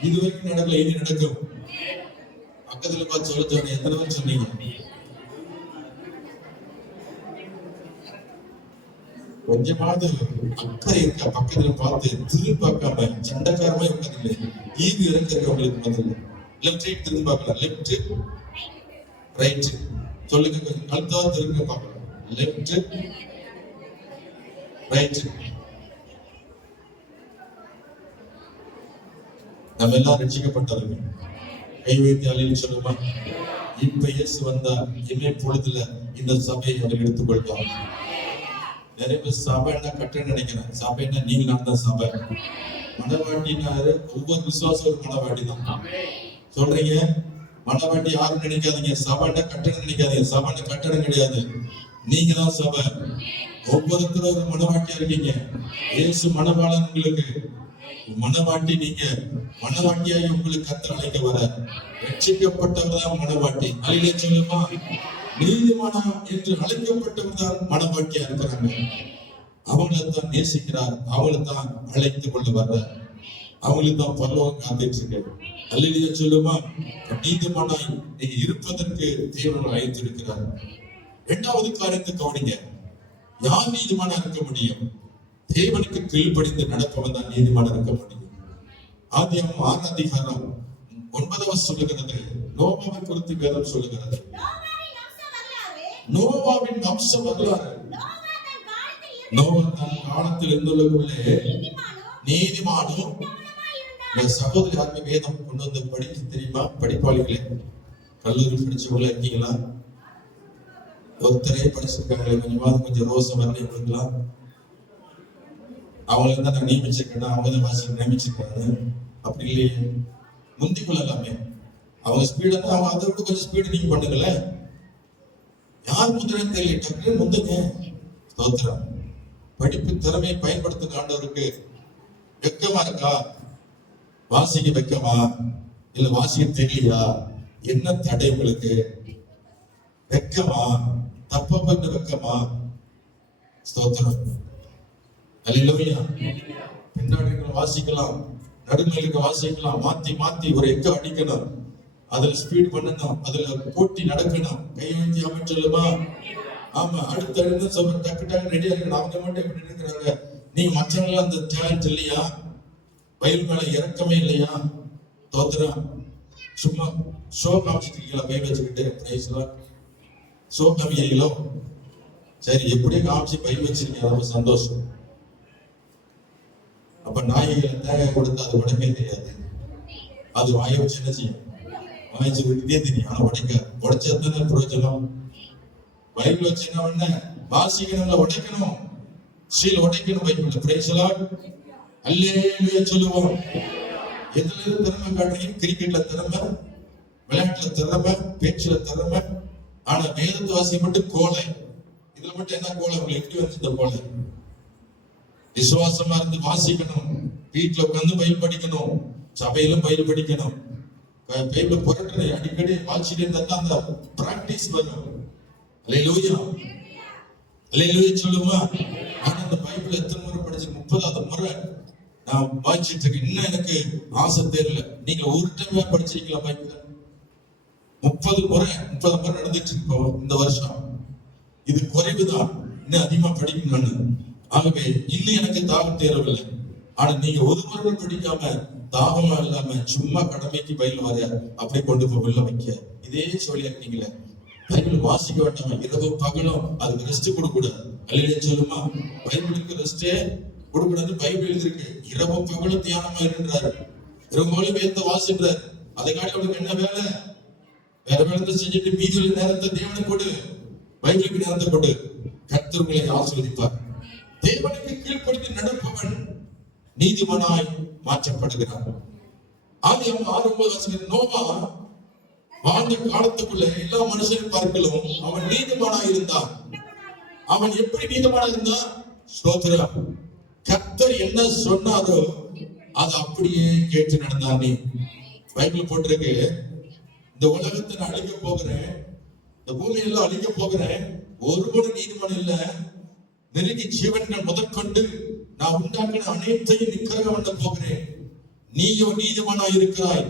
இதுவரைக்கும் நடக்கல, இனி நடக்கும். பக்கத்துல பார்த்து சொல்ல சொன்னீங்க. எத்தனை பேர் சொன்னீங்க? கொஞ்சமாவது அக்கறை இருக்கா? பக்கத்துல பார்த்து திரும்பி பார்க்காம சண்டைக்காரமா உட்காந்து ஈவு இறங்க உங்களுக்கு முதல்ல லெஃப்ட் ரைட் திரும்பி பார்க்கலாம். லெஃப்ட் ரைட் சொல்லுங்க. கொஞ்சம் கழுத்தா திரும்ப பார்க்கலாம். Left right. நம்ம எல்லாம் ரட்சிக்கப்பட்டவர்கள். கை வைத்து அல்லேலூயா சொல்லுமா. இப்ப இயேசு வந்தா இனிமே பொழுதுல இந்த சபையை அவர் எடுத்துக்கொள்வார். நிறைய பேர் சபைன்னா கட்டணம் நினைக்கிறேன். சபைன்னா நீங்க நான் தான் சபை. மனவாட்டினாரு ஒவ்வொரு விசுவாசம் ஒரு மனவாட்டி தான் சொல்றீங்க. மனவாட்டி யாரும் நினைக்காதீங்க. சபைன்னா கட்டணம் நினைக்காதீங்க. சபைன்னா கட்டணம் கிடையாது, நீங்க தான் சபை. ஒவ்வொருத்தரும் ஒரு மனவாட்டியா இருக்கீங்க. இயேசு மனவாளன் உங்களுக்கு. மனவாட்டி நீங்க. மனவாட்டியாய் உங்களுக்கு கர்த்தர் அழைக்க வர. ரட்சிக்கப்பட்டவர் தான் மனவாட்டி. அல்லேலூயா சொல்லுமா. நீதிமானா என்று அழைக்கப்பட்டவர் தான் மனவாட்டியா இருக்கிறாங்க. அவங்களை தான் நேசிக்கிறார், அவங்களை தான் அழைத்து கொண்டு வர்ற, அவங்களுக்கு தான் பரலோகம் காத்துட்டு இருக்கு. அல்லேலூயா சொல்லுமா. நீதிமானாய் நீங்க இருப்பதற்கு தேவன் அழைத்திருக்கிறார். இரண்டாவது காரியத்தை கவனிங்க. யார் நீதிமானா இருக்க முடியும்? தேவனுக்கு கீழ்ப்படிந்து நடப்பவன் தான் நீதிமானா இருக்க முடியும். ஆதியாகமம் 6 அதிகாரம் 9 சொல்லுகிறது. நோவாவை குறித்து வேதம் சொல்லுகிறது. நோவாவின் வம்ச வரலாறு. நோவா தன் காலத்தில் இருந்துள்ளே நீதிமானும். சகோதரி யாருமே வேதம் கொண்டு வந்து படிக்க தெரியுமா? படிப்பாளிகளே, கல்லூரி படிச்சவங்கள இருக்கீங்களா? ஒருத்தரே படிச்சிருக்காங்களே, கொஞ்சம் ரோசம் வரல இவங்களுக்குலாம். அவங்களுக்கு தான் நான் நியமிச்சிருக்கேன், அவங்க தான் வாசி நியமிச்சிருக்காங்க. அப்படி இல்லையே, முந்தி கொள்ளலாமே. அவங்க ஸ்பீடா தான், அவங்க அதை விட கொஞ்சம் ஸ்பீடு நீங்க பண்ணுங்களே. யார் முந்திரன்னு தெரியல, டக்குன்னு முந்துங்க. ஸ்தோத்திரம். படிப்பு திறமையை பயன்படுத்த ஆண்டவருக்கு வெக்கமா இருக்கா? வாசிக்க வெக்கமா? இல்ல வாசிக்க தெரியலையா? என்ன தடை உங்களுக்கு? வெக்கமா? தப்பா பண்ண வெக்கமா? ஸ்தோத்திரம். அல்லேலூயா. பின்னாடி வாசிக்கலாம், நடுநிலைக்கு வாசிக்கலாம், மாத்தி மாத்தி ஒரு எக்க அடிக்கணும், அதுல ஸ்பீட் பண்ணணும், அதுல போட்டி நடக்கணும். கை வைத்து அமைச்சலுமா. ஆமா, அடுத்த சொல்ற டக்கு டக்கு ரெடியா இருக்கணும். அவங்க மட்டும் எப்படி இருக்கிறாங்க? நீங்க மற்றவங்க அந்த டேலண்ட் இல்லையா? பயில் மேல இறக்கமே இல்லையா? தோத்துறோம். சும்மா ஷோ காமிச்சிருக்கீங்களா? பை வச்சுக்கிட்டு பிரைஸ்லாம் ஷோ காமிக்கிறீங்களோ? சரி, எப்படியும் காமிச்சு பை வச்சிருக்கீங்க, ரொம்ப சந்தோஷம். அப்ப நாய்களை தேங்காய் கொடுத்து அது உடம்பே தெரியாது. அது வாய வச்சு என்ன செய்யும்? வாய்ச்சி விட்டுட்டே தெரியும், ஆனா உடைச்சதுன்னு பிரயோஜனம். பைபிள் வச்சு என்ன பண்ண? வாசிக்கணும்ல, உடைக்கணும். சீல் உடைக்கணும் பைபிள். பிரைஸ்லாம் அல்லேலூயா சொல்லுவோம். எதுல திறமை காட்டுறீங்க? கிரிக்கெட்ல திறமை, விளையாட்டுல திறமை, பேச்சுல திறமை. ஆனா வேதத்து வாசி மட்டும் கோலை. இதுல மட்டும் என்ன கோலை? உங்களுக்கு எப்படி வந்து இந்த கோலை? விசுவாசமா இருந்து வாசிக்கணும். வீட்டுல உட்கார்ந்து பைபிள் படிக்கணும், சபையிலும் பைபிள் படிக்கணும். பைபிள் புரட்டனை அடிக்கடி வாசிட்டு இருந்தா அந்த பிராக்டிஸ் வரும். அல்லேலூயா. அல்லேலூயா சொல்லுமா. ஆனா அந்த பைபிள் எத்தனை முறை படிச்சு? 30வது முறை நான் வாசிச்சுட்டு இருக்கேன். இன்னும் எனக்கு ஆசை தெரியல. நீங்க ஒரு டைம் படிச்சிருக்கீங்களா பைபிள்? 30 முறை நடந்துட்டு இருக்கோம் இந்த வருஷம். இது குறைவுதான், இன்னும் அதிகமா படிக்கணும்னு. ஆகவே இன்னும் எனக்கு தாகம் தேரவில்லை. ஆனா நீங்க ஒரு முறை படிக்காம தாகமா இல்லாம சும்மா கடமைக்கு பயில் வர அப்படி கொண்டு போய் உள்ள வைக்க இதே சொல்லியாக்கீங்களே. பைபிள் வாசிக்க வேண்டாம், இரவு பகலும் அதுக்கு ரெஸ்ட் கொடுக்க கூடாது. அல்லையே சொல்லுமா, பைபிளுக்கு ரெஸ்டே கொடுக்கூடாது. பைபிள் இருக்கு, இரவு பகலும் தியானமா இருக்கின்றாரு, இரவு பகலும் வேதத்தை வாசின்றாரு. அதை காட்டி அவனுக்கு என்ன வேலை? வேற வேலை செஞ்சுட்டு மீதி நேரத்தை தேவனை கொடு, பைபிளுக்கு நேரத்தை கொடு. கர்த்தர் உங்களை ஆசீர்வதிப்பார். தேவனுக்கு கீழ்ப்படுத்தி நடப்பவன் நீதிமானாய் மாற்றப்படுகிறான். ஆதியாகமம் 6:9 நோவா வாழ்ந்த காலத்துக்குள்ள எல்லா மனுஷரும் பார்க்கலும் அவன் நீதிமானாய் இருந்தான். அவன் எப்படி நீதிமானாய் இருந்தான்? ஸ்தோத்திரம். கர்த்தர் என்ன சொன்னாரோ அது அப்படியே கேட்டு நடந்தான். நீ பைபிள் போட்டிருக்கு, இந்த உலகத்தை நான் அழிக்க போகிறேன், இந்த பூமியெல்லாம் அழிக்க போகிறேன், ஒருவனும் நீதிமான் இல்ல, நெருங்கி ஜீவன்கள் முதற்கொண்டு நான் உண்டாக்கின அனைத்தையும் நிக்கரக பண்ண போகிறேன், நீயோ நீதிமானாய் இருக்கிறாய்,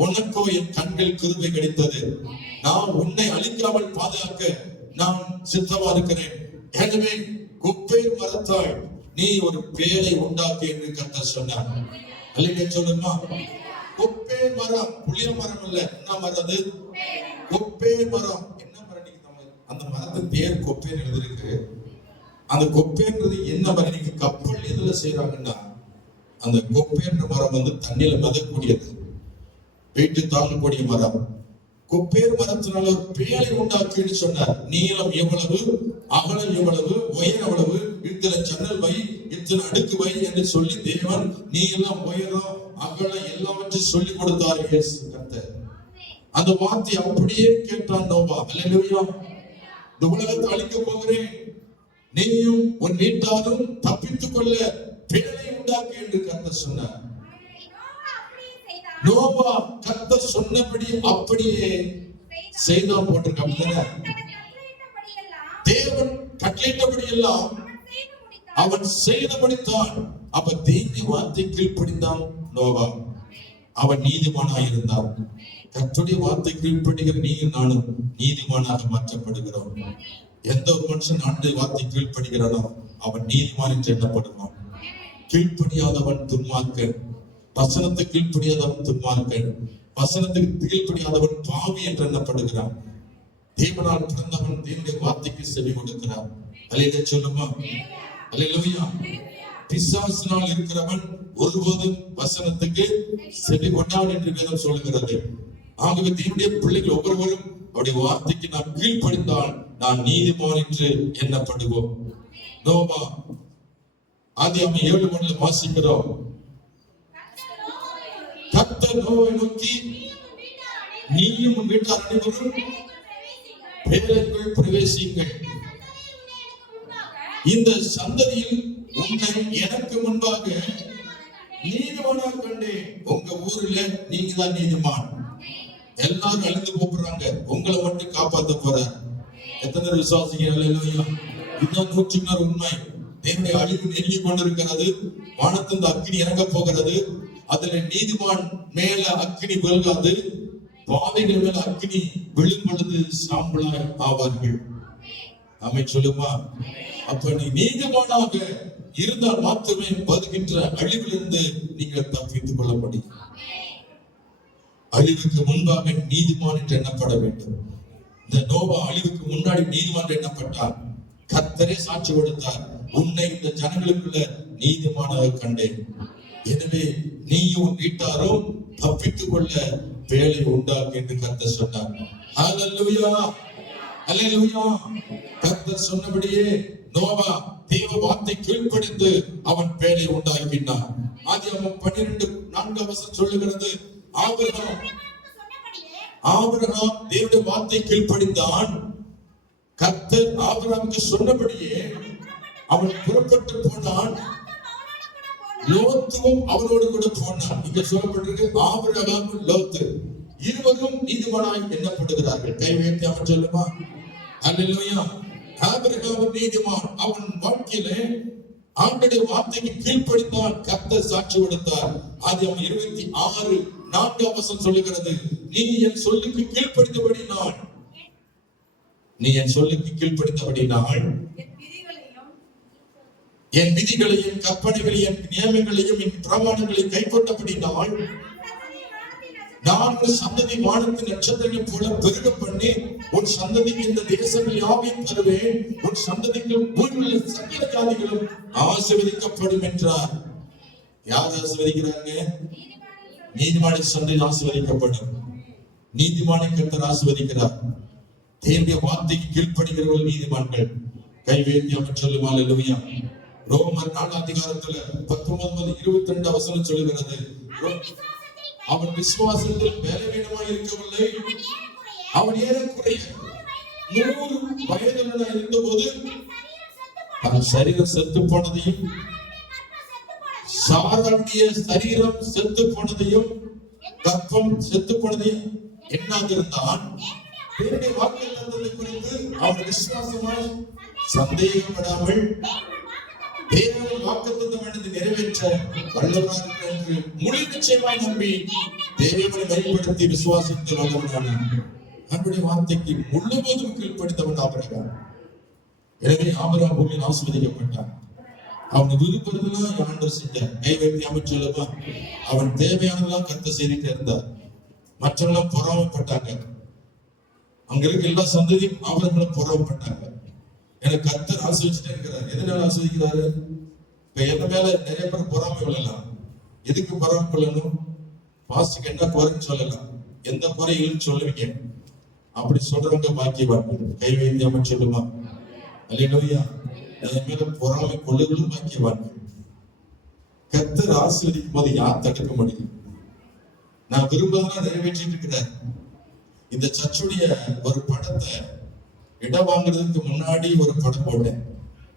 உனக்கோ என் கண்கள் கிருபை கிடைத்தது, நான் உன்னை அழிக்காமல் பாதுகாக்க நான் சித்தமா இருக்கிறேன். எனவே குப்பைர் மரத்தாய் நீ ஒரு பேரை உண்டாக்கு என்று கர்த்தர் சொன்னார். அல்லையே சொல்லுமா, குப்பேர் மரம் புளிய மரம் இல்ல, என்ன மரம் அது? குப்பேர் மரம். என்ன மரம்? அந்த மரத்தின் பேர் கொப்பேர் எழுதிருக்கு. அந்த கொப்பேன்றது என்ன மரம்? நீங்க கப்பல் எதுல செய்யறாங்கன்னா அந்த கொப்பேன்ற மரம் வந்து தண்ணியில மிதக்கூடியது, வெயிட்டு தாங்கக்கூடிய மரம். கொப்பேர் மரத்தினால ஒரு பேழை உண்டாக்குன்னு சொன்னார். நீளம் எவ்வளவு, அகலம் எவ்வளவு, உயரம் எவ்வளவு, இத்தனை ஜன்னல் வை, இத்தனை அடுக்கு வை என்று சொல்லி தேவன் நீளம், உயரம், அகலம் எல்லாவற்றையும் சொல்லி கொடுத்தார் இயேசு கர்த்தர். அந்த வார்த்தை அப்படியே கேட்டான் நோவா. அல்லேலூயா. இந்த உலகத்தை அழிக்க போகிறேன், நீயும் உன் வீட்டாரும் தப்பித்துக் கொள்ள பேழை உண்டாக்கு என்று கர்த்தர் சொன்னார். நோவா கர்த்தர் சொன்னபடி அப்படியே செய்தான் போட்டிருக்காங்க. தேவன் கட்டளையிட்டபடி எல்லாம் அவன் செய்தபடித்தான். அப்ப தேவனுடைய வார்த்தை கீழ்ப்படிந்தான் நோவா. அவன் நீதிமானாய் இருந்தான். கர்த்தருடைய வார்த்தை கீழ்ப்படுகிற நீயும் நானும் நீதிமானாக மாற்றப்படுகிறோம். எந்த ஒரு மனுஷன் ஆண்டவருடைய வார்த்தை கீழ்ப்படுகிறானோ அவன் நீதிமான் என்று எண்ணப்படுவான். கீழ்ப்படியாதவன் துன்மார்க்கன், வசனத்தை கீழ்ப்படியாதவன் துன்மார்க்கன், வசனத்துக்கு கீழ்ப்படியாதவன் பாவி என்று எண்ணப்படுகிறான். தேவனால் பிறந்தவன் தேவனுடைய வார்த்தைக்கு செவி கொடுக்கிறான். அல்லேலூயா சொல்லுமா, அல்லேலூயா. பிசாசினால் இருக்கிறவன் ஒருபோதும் வசனத்துக்கு செவி கொண்டான் என்று வேதம் சொல்லுகிறது. ஆகவே தேவனுடைய பிள்ளைகள் ஒவ்வொருவரும் அவருடைய வார்த்தைக்கு நாம் கீழ்ப்படிந்தால் நான் நீதிமான் என்று எண்ணப்படுவோம். நோவா ஆதியாகமம் 7:1 வாசிக்கிறோம். கர்த்தர் நோவாவை நோக்கி, நீயும் உன் வீட்டார் அனைவரும் பேழைக்குள் பிரவேசியுங்கள், இந்த சந்ததியில் உன்னை எனக்கு முன்பாக நீதிமானாக கண்டேன். உங்க ஊர்ல நீங்க தான் நீதிமான். எல்லாரும் அழிந்து போறாங்க, உங்களை மட்டும் காப்பாத்த போற. எத்தனை விசுவாசிகள்? இதுதான் 100% உண்மை. தேவனுடைய அழிவு நெருங்கி கொண்டிருக்கிறது. வானத்தின் அக்கினி இறங்க போகிறது. அதுல நீதிமான் மேல அக்கினி விழுகாது, பாவிகள் மேல அக்கினி விழும் பொழுது சாம்பலாய் ஆவார்கள். ஆமென் சொல்லுமா. அப்ப நீ நீதிமானாக இருந்தால் மாத்திரமே வருகின்ற அழிவிலிருந்து நீங்கள் தப்பித்துக் கொள்ள முடியும். அழிவுக்கு முன்பாக நீதிமான் என்று எண்ணப்பட வேண்டும். இந்த நோவா அழிவுக்கு முன்னாடி நீதிமான் என்று எண்ணப்பட்டார். கர்த்தரே சாட்சி கொடுத்தார், உன்னை இந்த ஜனங்களுக்குள்ள நீதிமானாக கண்டேன். எனவே நீயும் உன் வீட்டாரும் தப்பித்துக் கொள்ள வேலை உண்டாக்கு என்று கர்த்தர் சொன்னார். ஹல்லேலூயா, ஹல்லேலூயா. கர்த்தர் சொன்னபடியே நோவா தேவ வார்த்தை கீழ்ப்படிந்து அவன் வேலை உண்டாக்கினான். ஆதியாகமம் 12:4 சொல்லுகிறது, ஆபிரகாம் தேவனுடைய வார்த்தை கீழ்ப்படிந்தான். கர்த்தர் ஆபிரகாமுக்கு சொன்னபடியே அவன் புறப்பட்டு போனான், லோத்தும் அவனோடு கூட போனான். இங்க சொல்லப்பட்டிருக்கு ஆபிரகாம் லோத்து இருவரும் நீதிமானாய் எண்ணப்படுகிறார்கள். கை வைத்து அவன் சொல்லுமா, அல்லேலூயா. ஆபிரகாம் நீதிமான். அவன் வாழ்க்கையிலே ஆண்டவருடைய வார்த்தைக்கு கீழ்ப்படிந்தான். கர்த்தர் சாட்சி கொடுத்தார். ஆதியாகமம் 26 4ஆம் வசனம் சொல்லுகிறது, நீ என் சொல்லுக்கு கீழ்ப்படிந்தபடினால், நீ என் சொல்லுக்கு கீழ்ப்படிந்தபடினால், என் விதிகளையும் கற்பனைகளையும் என் நியமங்களையும் என் பிரமாணங்களையும் கைக்கொண்டபடினால், நான் உன் சந்ததி வானத்தின் நட்சத்திரங்கள் போல பெருக பண்ணி உன் சந்ததிக்கு இந்த தேசங்கள் யாவையும் தருவேன். உன் சந்ததிக்கு பூமியில் சகல ஜாதிகளும் ஆசீர்வதிக்கப்படும் என்றார். யார் ஆசீர்வதிக்கிறாங்க? நீதிமானை சந்ததி ஆசீர்வதிக்கப்படும். நீதிமானை கர்த்தர் ஆசீர்வதிக்கிறார். தேவனுடைய வார்த்தைக்கு கீழ்ப்படுகிறவர்கள் நீதிமான்கள். கைவேந்தி அவர் சொல்லும் அல்லேலூயா. ரோமர் 4 அதிகாரத்துல 19-22 வசனம் சொல்லுகிறது, அவன் விசுவாசத்தில் பலவீனமாய் இருக்கவில்லை. அவன் ஏறக்குறைய 100 வயதுள்ளவனாய் இருந்தபோது தன் சரீரம் செத்து போனதையும், சாராளுடைய சரீரம் செத்து போனதையும், கர்ப்பம் செத்து போனதையும் எண்ணாதிருந்தான். தேவனுடைய வாக்குத்தத்தத்தை குறித்து அவன் விசுவாசமாய் சந்தேகப்படாமல் தேவன் வாக்குத்தத்தம் நிறைவேற்ற வல்லவராக என்று முழு நிச்சயமாய் நம்பி தேவனை மையப்படுத்தி விசுவாசத்தில் வல்லவனான அவருடைய வார்த்தைக்கு முழுவதும் கீழ்ப்படுத்தவன் ஆபிரகாம். எனவே ஆபிரகாம் பூமியில் ஆசீர்வதிக்கப்பட்டான். அவன் விருப்பதெல்லாம் ஆண்டவர் செஞ்சார். கை வைத்து அமைச்சல்லவா, அவன் தேவையானதெல்லாம் கர்த்தர் செய்துட்டே இருந்தார். மற்றவெல்லாம் பொறாமைப்பட்டாங்க. அங்க இருக்க எல்லா சந்ததியும் ஆபிரகாம் பொறாமைப்பட்டாங்க. எனக்கு கர்த்தர் ஆசீர்வதிச்சுட்டே இருக்கிறார். எதனால ஆசீர்வதிக்கிறாரு? இப்ப என்ன மேல நிறைய பேர் பொறாமை கொள்ளலாம். எதுக்கு பொறாமை கொள்ளணும்? பாஸ்டுக்கு என்ன குறைன்னு சொல்லலாம், எந்த குறைகளும் சொல்லுவீங்க. அப்படி சொல்றவங்க பாக்கியவான்கள். கை வைத்து அமைச்சு சொல்லுமா அல்லேலூயா. என் மேல பொறாமை கொள்ளுகளும் பாக்கியவான்கள். கர்த்தர் ஆசீர்வதிக்கும் போது யார் தடுக்க முடியும்? நான் விரும்புவதெல்லாம் நிறைவேற்றிட்டு இருக்கிறேன். இந்த சர்ச்சுடைய ஒரு படத்தை இடம் வாங்குறதுக்கு முன்னாடி ஒரு படம் போட்டேன்,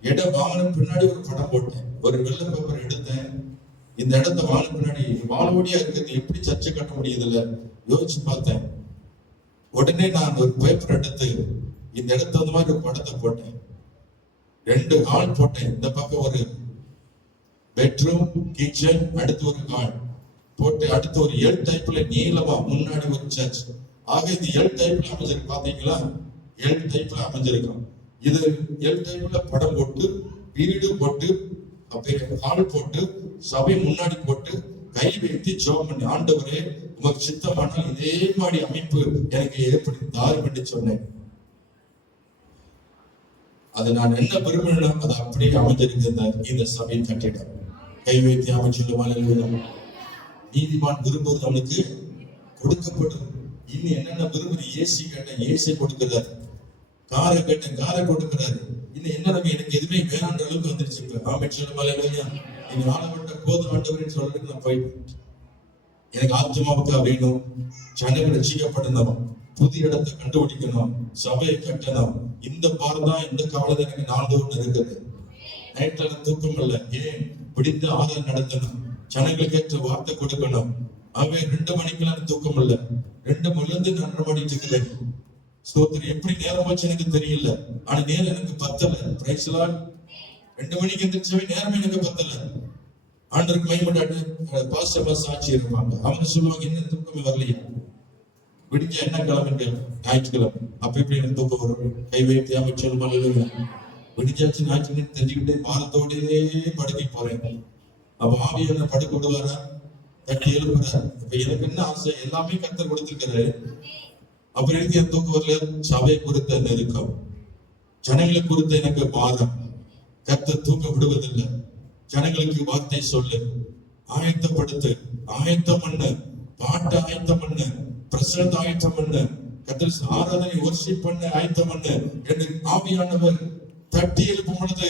இடம் வாங்கின பின்னாடி ஒரு படம் போட்டேன். ஒரு வெள்ளை பேப்பர் எடுத்தேன். இந்த இடத்த வாங்கின பின்னாடி வாழோடியா இருக்கிறது எப்படி சர்ச்சை கட்ட முடியுதுல்ல யோசிச்சு பார்த்தேன். உடனே நான் ஒரு பேப்பர் எடுத்து இந்த இடத்த அந்த மாதிரி ஒரு படத்தை போட்டேன். 2 ஹால் போட்டேன். இந்த பக்கம் ஒரு பெட்ரூம், கிச்சன், அடுத்து ஒரு ஹால் போட்டு, அடுத்து ஒரு எல் டைப்ல நீளமா முன்னாடி ஒரு சர்ச். ஆக இது எல் டைப்ல அமைஞ்சிருக்கு. பாத்தீங்களா? எல் டைப்ல அமைஞ்சிருக்கும். இது எல் டைப்ல படம் போட்டு, வீடு போட்டு, அப்படியே ஹால் போட்டு, சபை முன்னாடி போட்டு, கை வைத்து ஜெபம் பண்ணி, ஆண்டவரே உமக்கு சித்தமானால் இதே மாதிரி அமைப்பு எனக்கு ஏற்படுத்தி தாரும் என்று சொன்னேன். அது நான் என்ன விரும்பினோம் அது அப்படியே அமைஞ்சிருக்கிறது. இந்த சபையின் கட்டிடம் கை வைத்து அமைச்சுள்ள நீதிமான் விரும்புவது அவனுக்கு கொடுக்கப்படும். இன்னும் என்னென்ன விரும்புது? ஏசி கேட்டேன், ஏசி கொடுக்கிறாரு. காரை கேட்டேன், காரை கொடுக்கிறாரு. இன்னும் என்ன எனக்கு எதுவுமே வேணான்ற அளவுக்கு வந்துருச்சு. இப்ப அமைச்சர் நீங்க ஆளப்பட்ட போதும் ஆண்டவரின்னு சொல்றதுக்கு நான் போயிட்டேன். எனக்கு ஆத்மாவுக்கா வேணும், ஜனங்கள் ரட்சிக்கப்படணும், புது இடத்தை கண்டுபிடிக்கணும், சபையை கட்டணும். இந்த பாரதான், இந்த கவலை எனக்கு 4 ஒன்று இருக்குது. நைட்ல தூக்கம் இல்லை. ஏன்? பிடித்த ஆதாரம் நடத்தணும், ஜனங்களுக்கு ஏற்ற வார்த்தை கொடுக்கணும். ஆகவே 2 மணிக்கெல்லாம் தூக்கம் இல்லை. 2 மணிலிருந்து 2:30 மணிக்கு இருக்கிறேன். ஸ்தோத்திரம். எப்படி நேரம் வச்சு எனக்கு தெரியல, ஆனா நேரம் எனக்கு பத்தல. Price Lord. 2 மணிக்கு எந்திரிச்சவே நேரமே எனக்கு பத்தல. ஆண்டருக்கு மைமண்டாட்டு பாஸ்டர் சாட்சி இருப்பாங்க. அவங்க சொல்லுவாங்க, என்ன தூக்கமே வரலையா? விடிஞ்ச என்ன கிழமைங்க? ஞாயிற்றுக்கிழமை. அப்ப எப்படி எனக்கு தூக்கம் வரும்? கை வைத்து அமைச்சல் மலையில விடிஞ்சாச்சு ஞாயிற்றுக்கிழமை தெரிஞ்சுக்கிட்டே பாரத்தோடே படுக்கை போறேன். அப்ப ஆவியான படுக்க விடுவாரா? தட்டி எழுப்புறாரு. இப்ப எனக்கு என்ன ஆசை? எல்லாமே கர்த்தர் கொடுத்திருக்கிறாரு. அப்புறம் எனக்கு என் தூக்கம் வரல. சபை குறித்த நெருக்கம், ஜனங்களை குறித்த எனக்கு பாரம். கர்த்தர் தூக்க விடுவதில்லை. ஜனங்களுக்கு வார்த்தை சொல்லு, ஆயத்தப்படுத்து, ஆயத்தம் பண்ணு, பாட்டு ஆயத்தம் பண்ணு, பிரசன்ன ஆயத்தம் பண்ணு, கர்த்தர் ஆராதனை வர்ஷிப் பண்ண ஆயத்தம் பண்ணு என்று ஆவியானவர் தட்டி எழுப்பும் பொழுது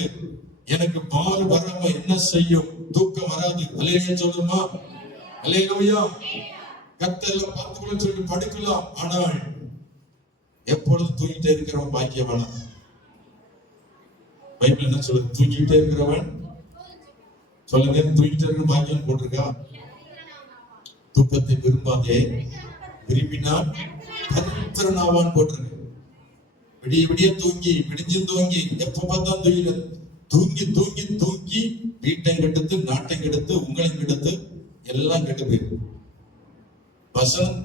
எனக்கு பால் வராம என்ன செய்யும்? தூக்கம் வராது. அல்லேலூயா சொல்லுமா? அல்லேலூயா. கர்த்தர் பார்த்துக்கொள்ள சொல்லி படுக்கலாம். ஆனால் எப்பொழுதும் தூங்கிட்டே இருக்கிறவன் பாக்கியவனா? பைபிள் என்ன சொல்லுது? தூங்கிட்டே இருக்கிறவன் சொல்லுங்க, தூங்கிட்டே இருக்கிற பாக்கியம் போட்டிருக்கா? தூக்கத்தை விரும்பாதே, விரும்பினால் தரித்திரனாவான் போட்டிருக்கு. விடிய விடிய தூங்கி, விடிஞ்சு தூங்கி, எப்ப பார்த்தா தூங்கி தூங்கி தூங்கி தூங்கி வீட்டை கெடுத்து, நாட்டை கெடுத்து, உங்களையும் கெடுத்து, எல்லாம் கெட்டு போயிருக்கு. வசனம்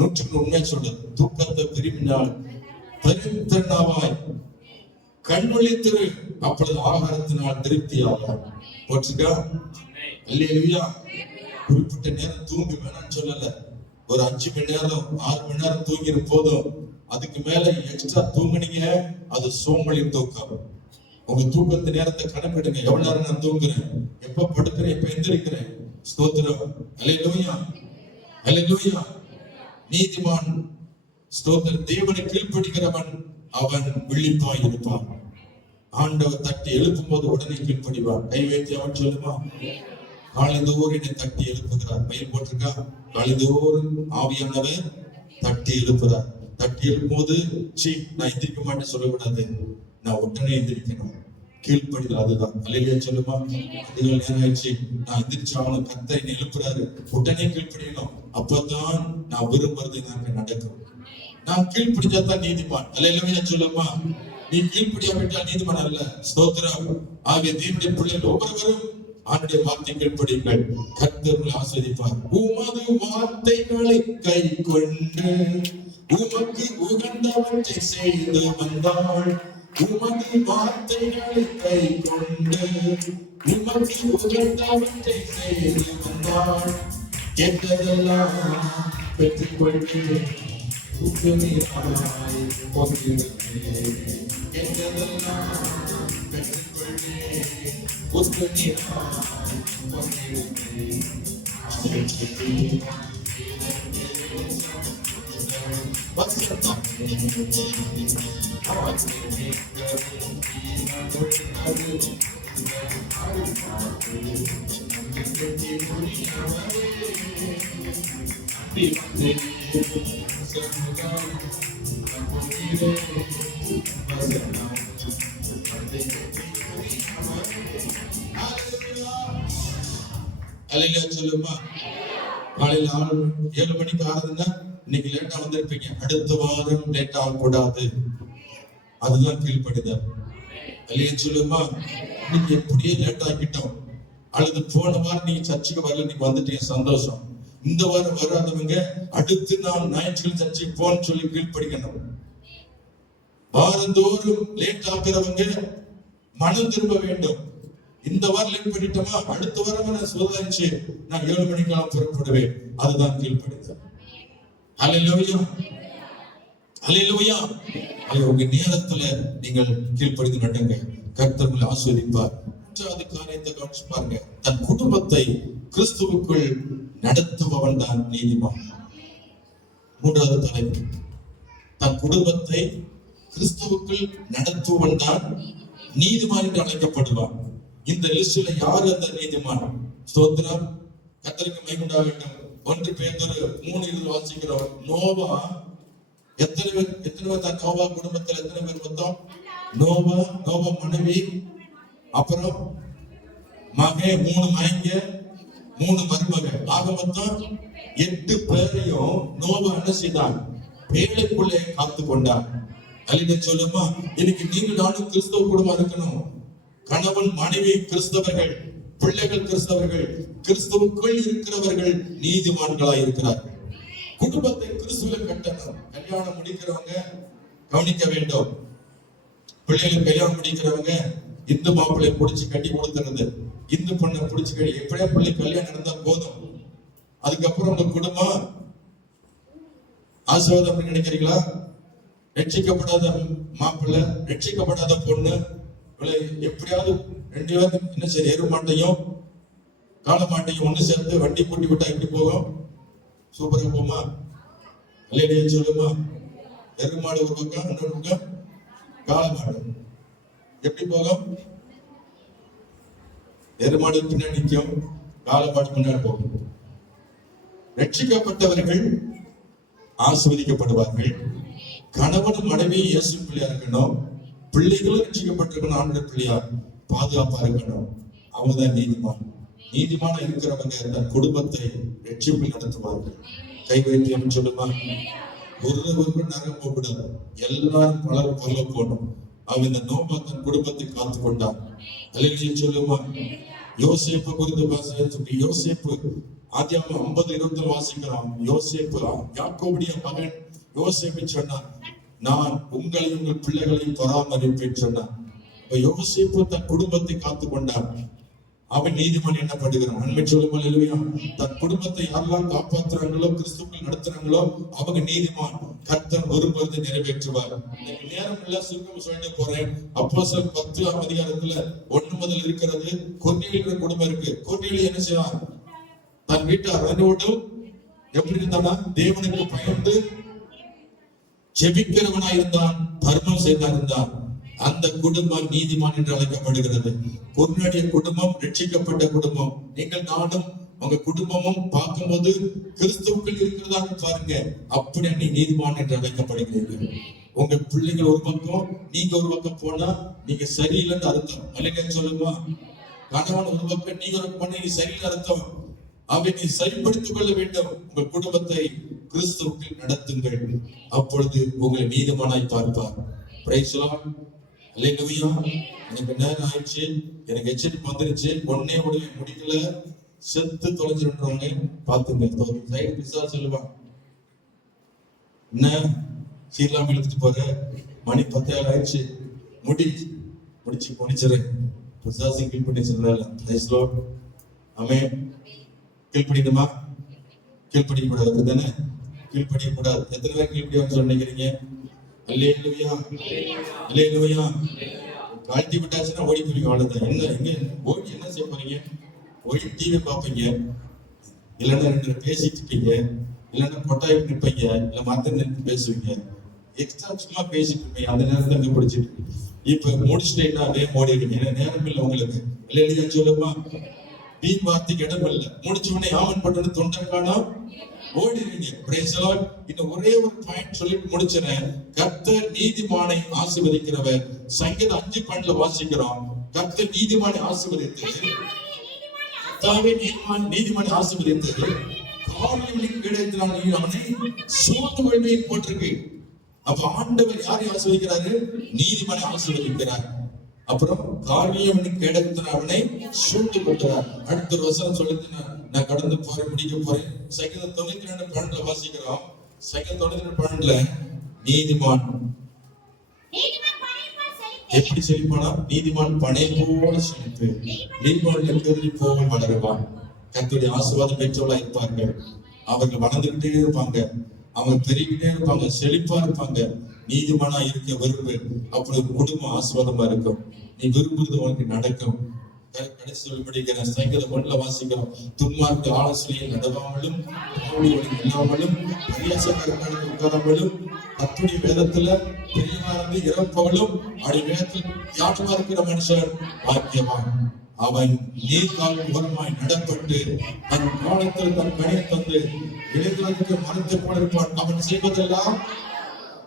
100 உண்மை சொல்லுது. தூக்கத்தை விரும்பினால் பெருந்திறனாவாய் கண் விழித்திரு, அப்பொழுது ஆகாரத்தினால் திருப்தி ஆவாய். போச்சுக்கா? அல்லேலூயா. குறிப்பிட்ட நேரம் தூங்கி வேணாம்னு சொல்லல. ஒரு 5 மணி நேரம் 6 மணி நேரம் தூங்கிற போதும். அதுக்கு மேல எக்ஸ்ட்ரா தூங்குனீங்க, அது சோம்பலின் தூக்கம். உங்க தூக்கத்து நேரத்தை கணக்கிடுங்க. எவ்வளவு நேரம் நான் தூங்குறேன், எப்ப படுக்கிறேன், எப்ப எந்திரிக்கிறேன். ஸ்தோத்திரம். அல்லேலூயா, அல்லேலூயா. நீதிமான் ஸ்தோத்திரம். தேவனை கீழ்ப்படிக்கிறவன் அவன் விழிப்பாய் இருப்பான். ஆண்டவர் தட்டி எழுப்பும் போது உடனே கீழ்ப்படிவான். கை வைத்து அவன் சொல்லுமா, காலைதோறும் என்னை தட்டி எழுப்புகிறார். பையன் போட்டிருக்கா, காலைதோறும் ஆவியானவர் தட்டி எழுப்புறார். தட்டி எழுப்பும் போது நான் எந்திரிக்க மாட்டேன்னு சொல்லக்கூடாது, நான் உடனே எந்திரிக்கணும். கீழ்ப்படிதல் அதுதான். அல்லேலூயா சொல்லுமா. அதிகாலை நேரம் ஆயிடுச்சு, நான் எந்திரிச்சு அவனும் கர்த்தர் என்னை எழுப்புறாரு, உடனே கீழ்ப்படியணும். அப்பதான் நான் விரும்புறது எனக்கு நடக்கும். நான் கீழ்ப்படிஞ்சாதான் நீதிமான். அல்லேலூயா சொல்லுமா. நீ கீழ்ப்படியாவிட்டால் நீதிமான் அல்ல. ஸ்தோத்திரம். ஆகிய தேவனுடைய பிள்ளைகள் ஒவ்வொருவரும் ஆண்டுடைய வார்த்தை கீழ்ப்படியுங்கள். கர்த்தர் உங்களை ஆசீர்வதிப்பார். உமது வார்த்தைகளை கை கொண்டு உமக்கு உகந்தவற்றை செய்து வந்தாள். உமது வார்த்தைகளை கை கொண்டு உமக்கு உகந்தவற்றை செய்து வந்தாள். கேட்டதெல்லாம் பெற்றுக்கொண்டு உத்தமீராய் போகிறேன். கேட்டதெல்லாம் பெற்றுக்கொண்டு உத்தமீராய் போகிறேன். அல்லேலூயா சொல்லுமா. காலையில 7 மணிக்கு ஆறுதுன்னா இன்னைக்கு லேட்டா வந்திருப்பீங்க. அடுத்த வாரம் லேட்டா ஆகக்கூடாது. அதுதான் கீழ்ப்படிதல். அல்லேலூயா சொல்லுமா. இன்னைக்கு எப்படியே லேட் ஆக்கிட்டோம், அல்லது போன வாரம் நீங்க சர்ச்சுக்கு வரல, நீங்க வந்துட்டீங்க, சந்தோஷம். இந்த வாரம் வராதவங்க அடுத்து நான் ஞாயிற்றுக்கிழமை சர்ச்சுக்கு போன்னு சொல்லி கீழ்ப்படிக்கணும். வாரந்தோறும் லேட் ஆகிறவங்க மனம் திரும்ப வேண்டும். இந்த வாரம் லேட் பண்ணிட்டோமா, அடுத்த வாரம் நான் சுதாரிச்சு நான் 7 மணிக்கெல்லாம் புறப்படுவேன். அதுதான் கீழ்ப்படிதல். அல்லேலூயா, அல்லேலூயா. உங்க நேரத்துல நீங்கள் கீழ்ப்படிந்து நடங்க. கர்த்தர் உங்களை ஆசீர்வதிப்பார். மூன்றாவது காரியத்தை கவனிச்சு பாருங்க. தன் குடும்பத்தை கிறிஸ்துவுக்குள் நடத்துபவன் தான் நீதிமான். மூன்றாவது தலைப்பு, தன் குடும்பத்தை கிறிஸ்துவுக்குள் நடத்துபவன் தான் நீதிமான் என்று அழைக்கப்படுவான். இந்த லிஸ்ட்ல யாரு அந்த நீதிமான்? ஸ்தோத்திரம். கர்த்தருக்கு மகிமை உண்டாகட்டும். 1 பேதுரு 3:20 வாசிக்கிறோம். நோவா எத்தனை பேர் தான் நோவா குடும்பத்தில் எத்தனை பேர் மொத்தம்? நோவா மனைவி, அப்புறம் மகன், 3 மகங்க, 3 மருமக, ஆக மொத்தம் 8 பேரையும் நோவா என்ன செய்தான்? பேழைக்குள்ளே காத்து கொண்டார். அல்லேலூயா சொல்லுமா. இன்னைக்கு நீங்க நானும் கிறிஸ்தவ குடும்பம் இருக்கணும். கணவன் மனைவி கிறிஸ்தவர்கள், பிள்ளைகள் கிறிஸ்தவர்கள், கிறிஸ்துவுக்குள் இருக்கிறவர்கள் நீதிமான்களாய் இருக்கிறார்கள். குடும்பத்தை கிறிஸ்துவில கட்டணும். கல்யாணம் முடிக்கிறவங்க கவனிக்க வேண்டும். பிள்ளைகளுக்கு கல்யாணம் முடிக்கிறவங்க இந்து மாப்பிள்ளை பிடிச்சு கட்டி கொடுத்துறது, இந்து பொண்ணை பிடிச்சு கட்டி, எப்படியா பிள்ளை கல்யாணம் நடந்தா போதும், அதுக்கப்புறம் உங்க குடும்பம் ஆசீர்வாதம் நினைக்கிறீங்களா? ரட்சிக்கப்படாத மாப்பிள்ளை, ரட்சிக்கப்படாத பொண்ணு, எப்படியாவது 2 பேரும் என்ன செய்ய, எருமாட்டையும் காலமாட்டையும் ஒண்ணு சேர்ந்து வண்டி கூட்டி விட்டா எப்படி போகும்? சூப்பரா போமா? அல்லேலூயா சொல்லுமா. எருமாடு ஒரு பக்கம், இன்னொரு பக்கம் காலமாடு, எப்படி போகும்? எருமாடு பின்னாடி நிற்கும், காலமாடு முன்னாடி போகும். ரட்சிக்கப்பட்டவர்கள் ஆசீர்வதிக்கப்படுவார்கள். கணவன் மனைவி இயேசு பிள்ளையா இருக்கணும். பிள்ளைகளும் ரட்சிக்கப்பட்டிருக்கணும். ஆண்டவர் பிள்ளையா பாதுகாப்பா இருக்கணும். அவங்கதான் நீதிமான். நீதிமான இருக்கிறவங்க தன் குடும்பத்தை ரட்சிப்பில் நடத்துவார்கள். கை வைத்தியம் சொல்லுமா. ஒருவருக்கு நரகம் போகக்கூடாது, எல்லாரும் பலரும் பரல போகணும். அவன் இந்த நோபா தன் குடும்பத்தை காத்து கொண்டான். அல்லேலூயா சொல்லுமா. யோசேப்பு குறித்து யோசேப்பு ஆதியாகமம் 50:20 வாசிக்கிறோம். யோசேப்பு யாக்கோபுடைய மகன் யோசேப்பு சொன்னான், நான் உங்களை உங்கள் பிள்ளைகளையும் பராமரிப்பேன் சொன்னான். யோசேப்பு தன் குடும்பத்தை காத்து கொண்டான். அவன் நீதிமான் எண்ணப்படுகிறான். நன்மை சொல்லுங்கள் இல்லையா? தன் குடும்பத்தை யாரெல்லாம் காப்பாற்றுறாங்களோ, கிறிஸ்துக்கள் நடத்துறாங்களோ, அவங்க நீதிமான். கர்த்தர் ஒருபொழுது நிறைவேற்றுவார். இன்னைக்கு நேரம் எல்லாம் சுருக்கம் சொல்லிட்டு போறேன். அப்போஸ்தலர் 10ஆம் அதிகாரத்துல 1 முதல் இருக்கிறது. கொர்நேலியுடைய குடும்பம் இருக்கு. கொர்நேலியு என்ன செய்வான்? தன் வீட்டார் அனைவரோடும் எப்படி இருந்தானா? தேவனுக்கு பயந்து ஜெபிக்கிறவனாய் இருந்தான், தர்மம் செய்தான் இருந்தான். அந்த குடும்பம் நீதிமான் என்று அழைக்கப்படுகிறது. கொர்நேலிய குடும்பம் ரட்சிக்கப்பட்ட குடும்பம். நீங்கள் நானும் உங்க குடும்பமும் பார்க்கும்போது கிறிஸ்துவுக்குள் இருக்கிறதாக பாருங்க. அப்படி நீ நீதிமான் என்று அழைக்கப்படுகிறீர்கள். உங்க பிள்ளைகள் ஒரு பக்கம், நீங்க ஒரு பக்கம் போனா நீங்க சரியில்லைன்னு அர்த்தம். அல்லைன்னு சொல்லுமா? கணவன் ஒரு பக்கம், நீங்க ஒரு பக்கம், நீங்க சரியில்லை அர்த்தம். அவை நீ சரிப்படுத்திக் கொள்ள வேண்டும். உங்கள் குடும்பத்தை கிறிஸ்துவுக்குள் நடத்துங்கள். அப்பொழுது உங்களை நீதிமானாய் பார்ப்பார். Praise the Lord. அல்லேலூயா. எனக்கு நேரம் ஆயிடுச்சு, எனக்கு எச்சரிக்கை வந்துருச்சு. ஒன்னே உடனே முடிக்கல, செத்து தொலைஞ்சிருன்றவங்க பாத்துங்க. சைடு பிசா சொல்லுவான், என்ன சீர்லாம் இழுத்துட்டு போற, மணி 10 ஆயிடுச்சு, முடிச்சு முடிச்சிடறேன். பிசாசி கீழ் பண்ணிச்சிருந்தால. Price the Lord. ஆமென். கீழ்ப்படிக்கணுமா? கீழ்ப்படிக்க கூடாது தானே? கீழ்ப்படிக்க கூடாது. எத்தனை பேர் கீழ்ப்படியான்னு சொன்னீங்க? அல்லேலூயா, அல்லேலூயா. கழட்டி விட்டாச்சுன்னா ஓடி போறீங்க, அவ்வளவுதான். எங்க ஓடி என்ன செய்ய போறீங்க? ஓடி டிவி பார்ப்பீங்க, இல்லைன்னா 2 பேசிட்டு இருப்பீங்க, இல்லைன்னா கொட்டாய் நிற்பீங்க, இல்ல மத்த நின்று பேசுவீங்க. எக்ஸ்ட்ரா சும்மா பேசிட்டு இருப்பீங்க. அந்த நேரத்தை அங்க பிடிச்சிட்டு இப்ப முடிச்சுட்டேன்னா அதே ஓடிடுவீங்க. ஏன்னா நேரம் இல்லை உங்களுக்கு. அல்லேலூயா சொல்லுமா? வீண் வார்த்தைக்கு இடம் இல்லை. முடிச்ச உடனே ஆமன் பட்டது தொண்டை காணோம், ஓடிடுவீங்க. Price the Lord. இன்னும் ஒரே ஒரு பாயிண்ட் சொல்லிட்டு முடிச்சிடறேன். கர்த்தர் நீதிமானை ஆசீர்வதிக்கிறவர். சங்கீதம் 5:12 வாசிக்கிறோம். கர்த்தர் நீதிமானை ஆசீர்வதித்து, நீதிமானை ஆசீர்வதித்து காரியங்களின் கிடைத்தினால் நீ அவனை சூழ்ந்து கொள்வேன் போட்டிருக்கு. அப்ப ஆண்டவர் யாரை ஆசீர்வதிக்கிறாரு? நீதிமானை ஆசீர்வதிக்கிறார். அப்புறம் காரியம் கிடைத்த அவனை சூழ்ந்து கொள்கிறார். அடுத்த ஒரு வசனம் சொல்லிட்டு நான் கடந்து போறேன், முடிக்க போறேன். சங்கீதம் 92:12 வாசிக்கிறோம். சங்கீதம் 92:12 நீதிமான் எப்படி செழிப்பானா? நீதிமான் பனை போல செழிப்பு, நீதிமான் போல வளருவான். கர்த்தருடைய ஆசீர்வாதம் பெற்றவளா இருப்பார்கள். அவர்கள் வளர்ந்துகிட்டே இருப்பாங்க, அவங்க பெருகிட்டே இருப்பாங்க, செழிப்பா இருப்பாங்க. நீதிமானா இருக்க விரும்பு. அப்பொழுது குடும்பம் ஆசீர்வாதமா இருக்கும். நீ விரும்புறது உனக்கு நடக்கும். கடைசி சொல்லிப்படுகிற சங்கீதம் 1 வாசிக்கிறோம். துன்மார்க்க ஆலோசனையில் நடவாமலும், இல்லாமலும், பரியாசக்காரர்களுக்கு உட்காராமலும், கர்த்தருடைய வேதத்துல பெரியவா இருந்து இறப்பவளும், அப்படி வேதத்தில் தியானமா இருக்கிற மனுஷன் பாக்கியவான். அவன் நீர்கால் ஓரமாய் நடப்பட்டு தன் காலத்தில் தன் கனியை தந்து விளைவுகளுக்கு மரத்தை போல இருப்பான். அவன் செய்வதெல்லாம்,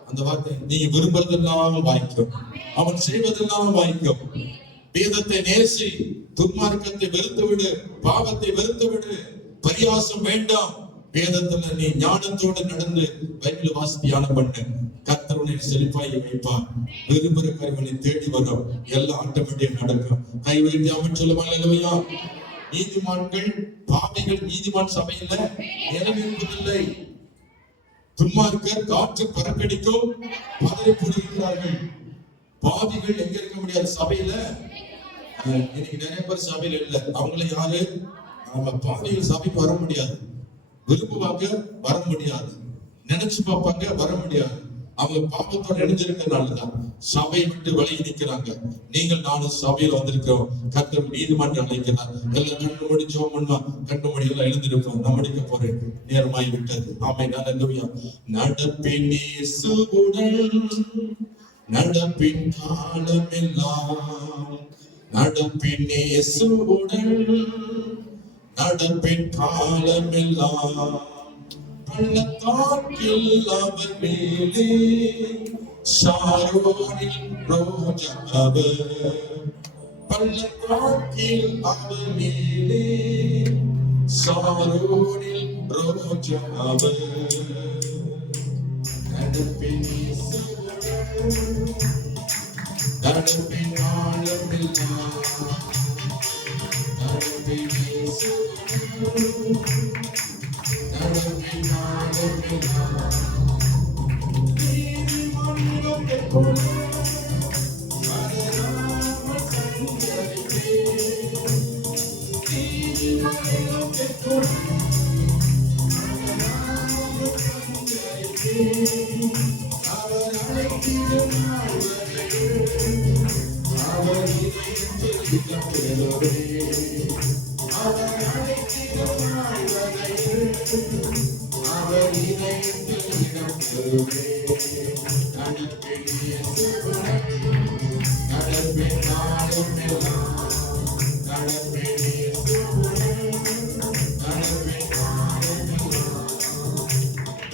அந்த வார்த்தை, நீ விரும்புவதெல்லாம் வாய்க்கும். அவன் செய்வதெல்லாம் வாய்க்கும். வேதத்தை நேசி, துன்மார்க்கத்தை வெறுத்து விடு, பாவத்தை வெறுத்து விடு. பரியாசம் வேண்டாம். வேதத்துல நீ ஞானத்தோடு நடந்து பைபிள் வாசி தியானம் பண்ணு. கர்த்தர் உன்னை செழிப்பாய் வைப்பான். விரும்புகிற கருவனை தேடி வரும். எல்லாம் ஆட்டோமேட்டிக் நடக்கும். கை வைத்து அவன் சொல்லுவாங்க. இல்லையா? நீதிமான்கள், பாவிகள் நீதிமான் சபையில நிறைவேறுவதில்லை. துன்மார்க்கர் காற்று பறக்கடிக்கும் பதறி போடுகிறார்கள். பாவிகள் எங்க இருக்க முடியாது சபையில. இன்னைக்கு நிறைய பேர் சபையில இல்ல. அவங்கள யாரு? பாவிகள் சபைக்கு வர முடியாது. விரும்புவாங்க, வர முடியாது. நினைச்சு பார்ப்பாங்க, வர முடியாது. அவங்க பாவத்தோட இணைஞ்சிருக்கிறதுனாலதான் சபையை விட்டு விலகி நிற்கிறாங்க. நீங்கள் நானும் சபையில வந்திருக்கிறோம். கர்த்தர் நீதிமன்றம் அழைக்கிறார். எல்லாம் கண்ணு மூடி ஜெபம் பண்ணா, கண்ணு மூடி எல்லாம் எழுந்திருப்போம். நான் முடிக்க போறேன், நேரமாகி விட்டது. ஆமென். அல்லேலூயா. நடப்பின் இயேசுவுடன் நடப்பின் காலமெல்லாம், நடப்பின் இயேசுவுடன் நடப்பின் காலமெல்லாம், பள்ளத்தாக்கில் அவர் மேலே, ஷாரோனில் ரோஜா அவர், பள்ளத்தாக்கில் அவர் மேலே, ஷாரோனில் ரோஜா அவர், நடப்பின் நடப்பின் காலமெல்லாம், நடப்பின்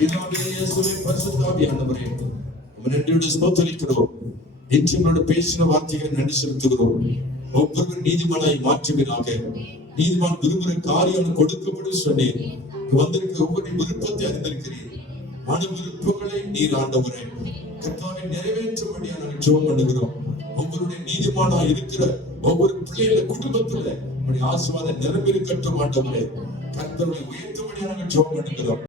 பிதாவே, இயேசுவே, பரிசுத்த ஆவியானவரே, உம்மை நன்றியோடு ஸ்தோத்திரிக்கிறோம். இன்று உங்களோட பேசின வார்த்தைகளை நன்றி செலுத்துகிறோம். ஒவ்வொருவரும் நீதிமானாய் மாற்றுவீராக. நீதிமான் விரும்புகிற காரியம் கொடுக்கப்படும் சொன்னேன். வந்திருக்க ஒவ்வொரு விருப்பத்தை அறிந்திருக்கிறீர். மன விருப்பங்களை நீர் ஆண்டவரே கர்த்தாவை நிறைவேற்றும்படியா நாங்கள் ஜெபம் பண்ணுகிறோம். உங்களுடைய நீதிமானாய் இருக்கிற ஒவ்வொரு பிள்ளைகள குடும்பத்துல உங்களுடைய ஆசீர்வாதம் நிறைவேறக்கட்டும் ஆண்டவரே. கர்த்தரை உயர்த்தும்படியா நாங்கள் ஜெபம் பண்ணுகிறோம்.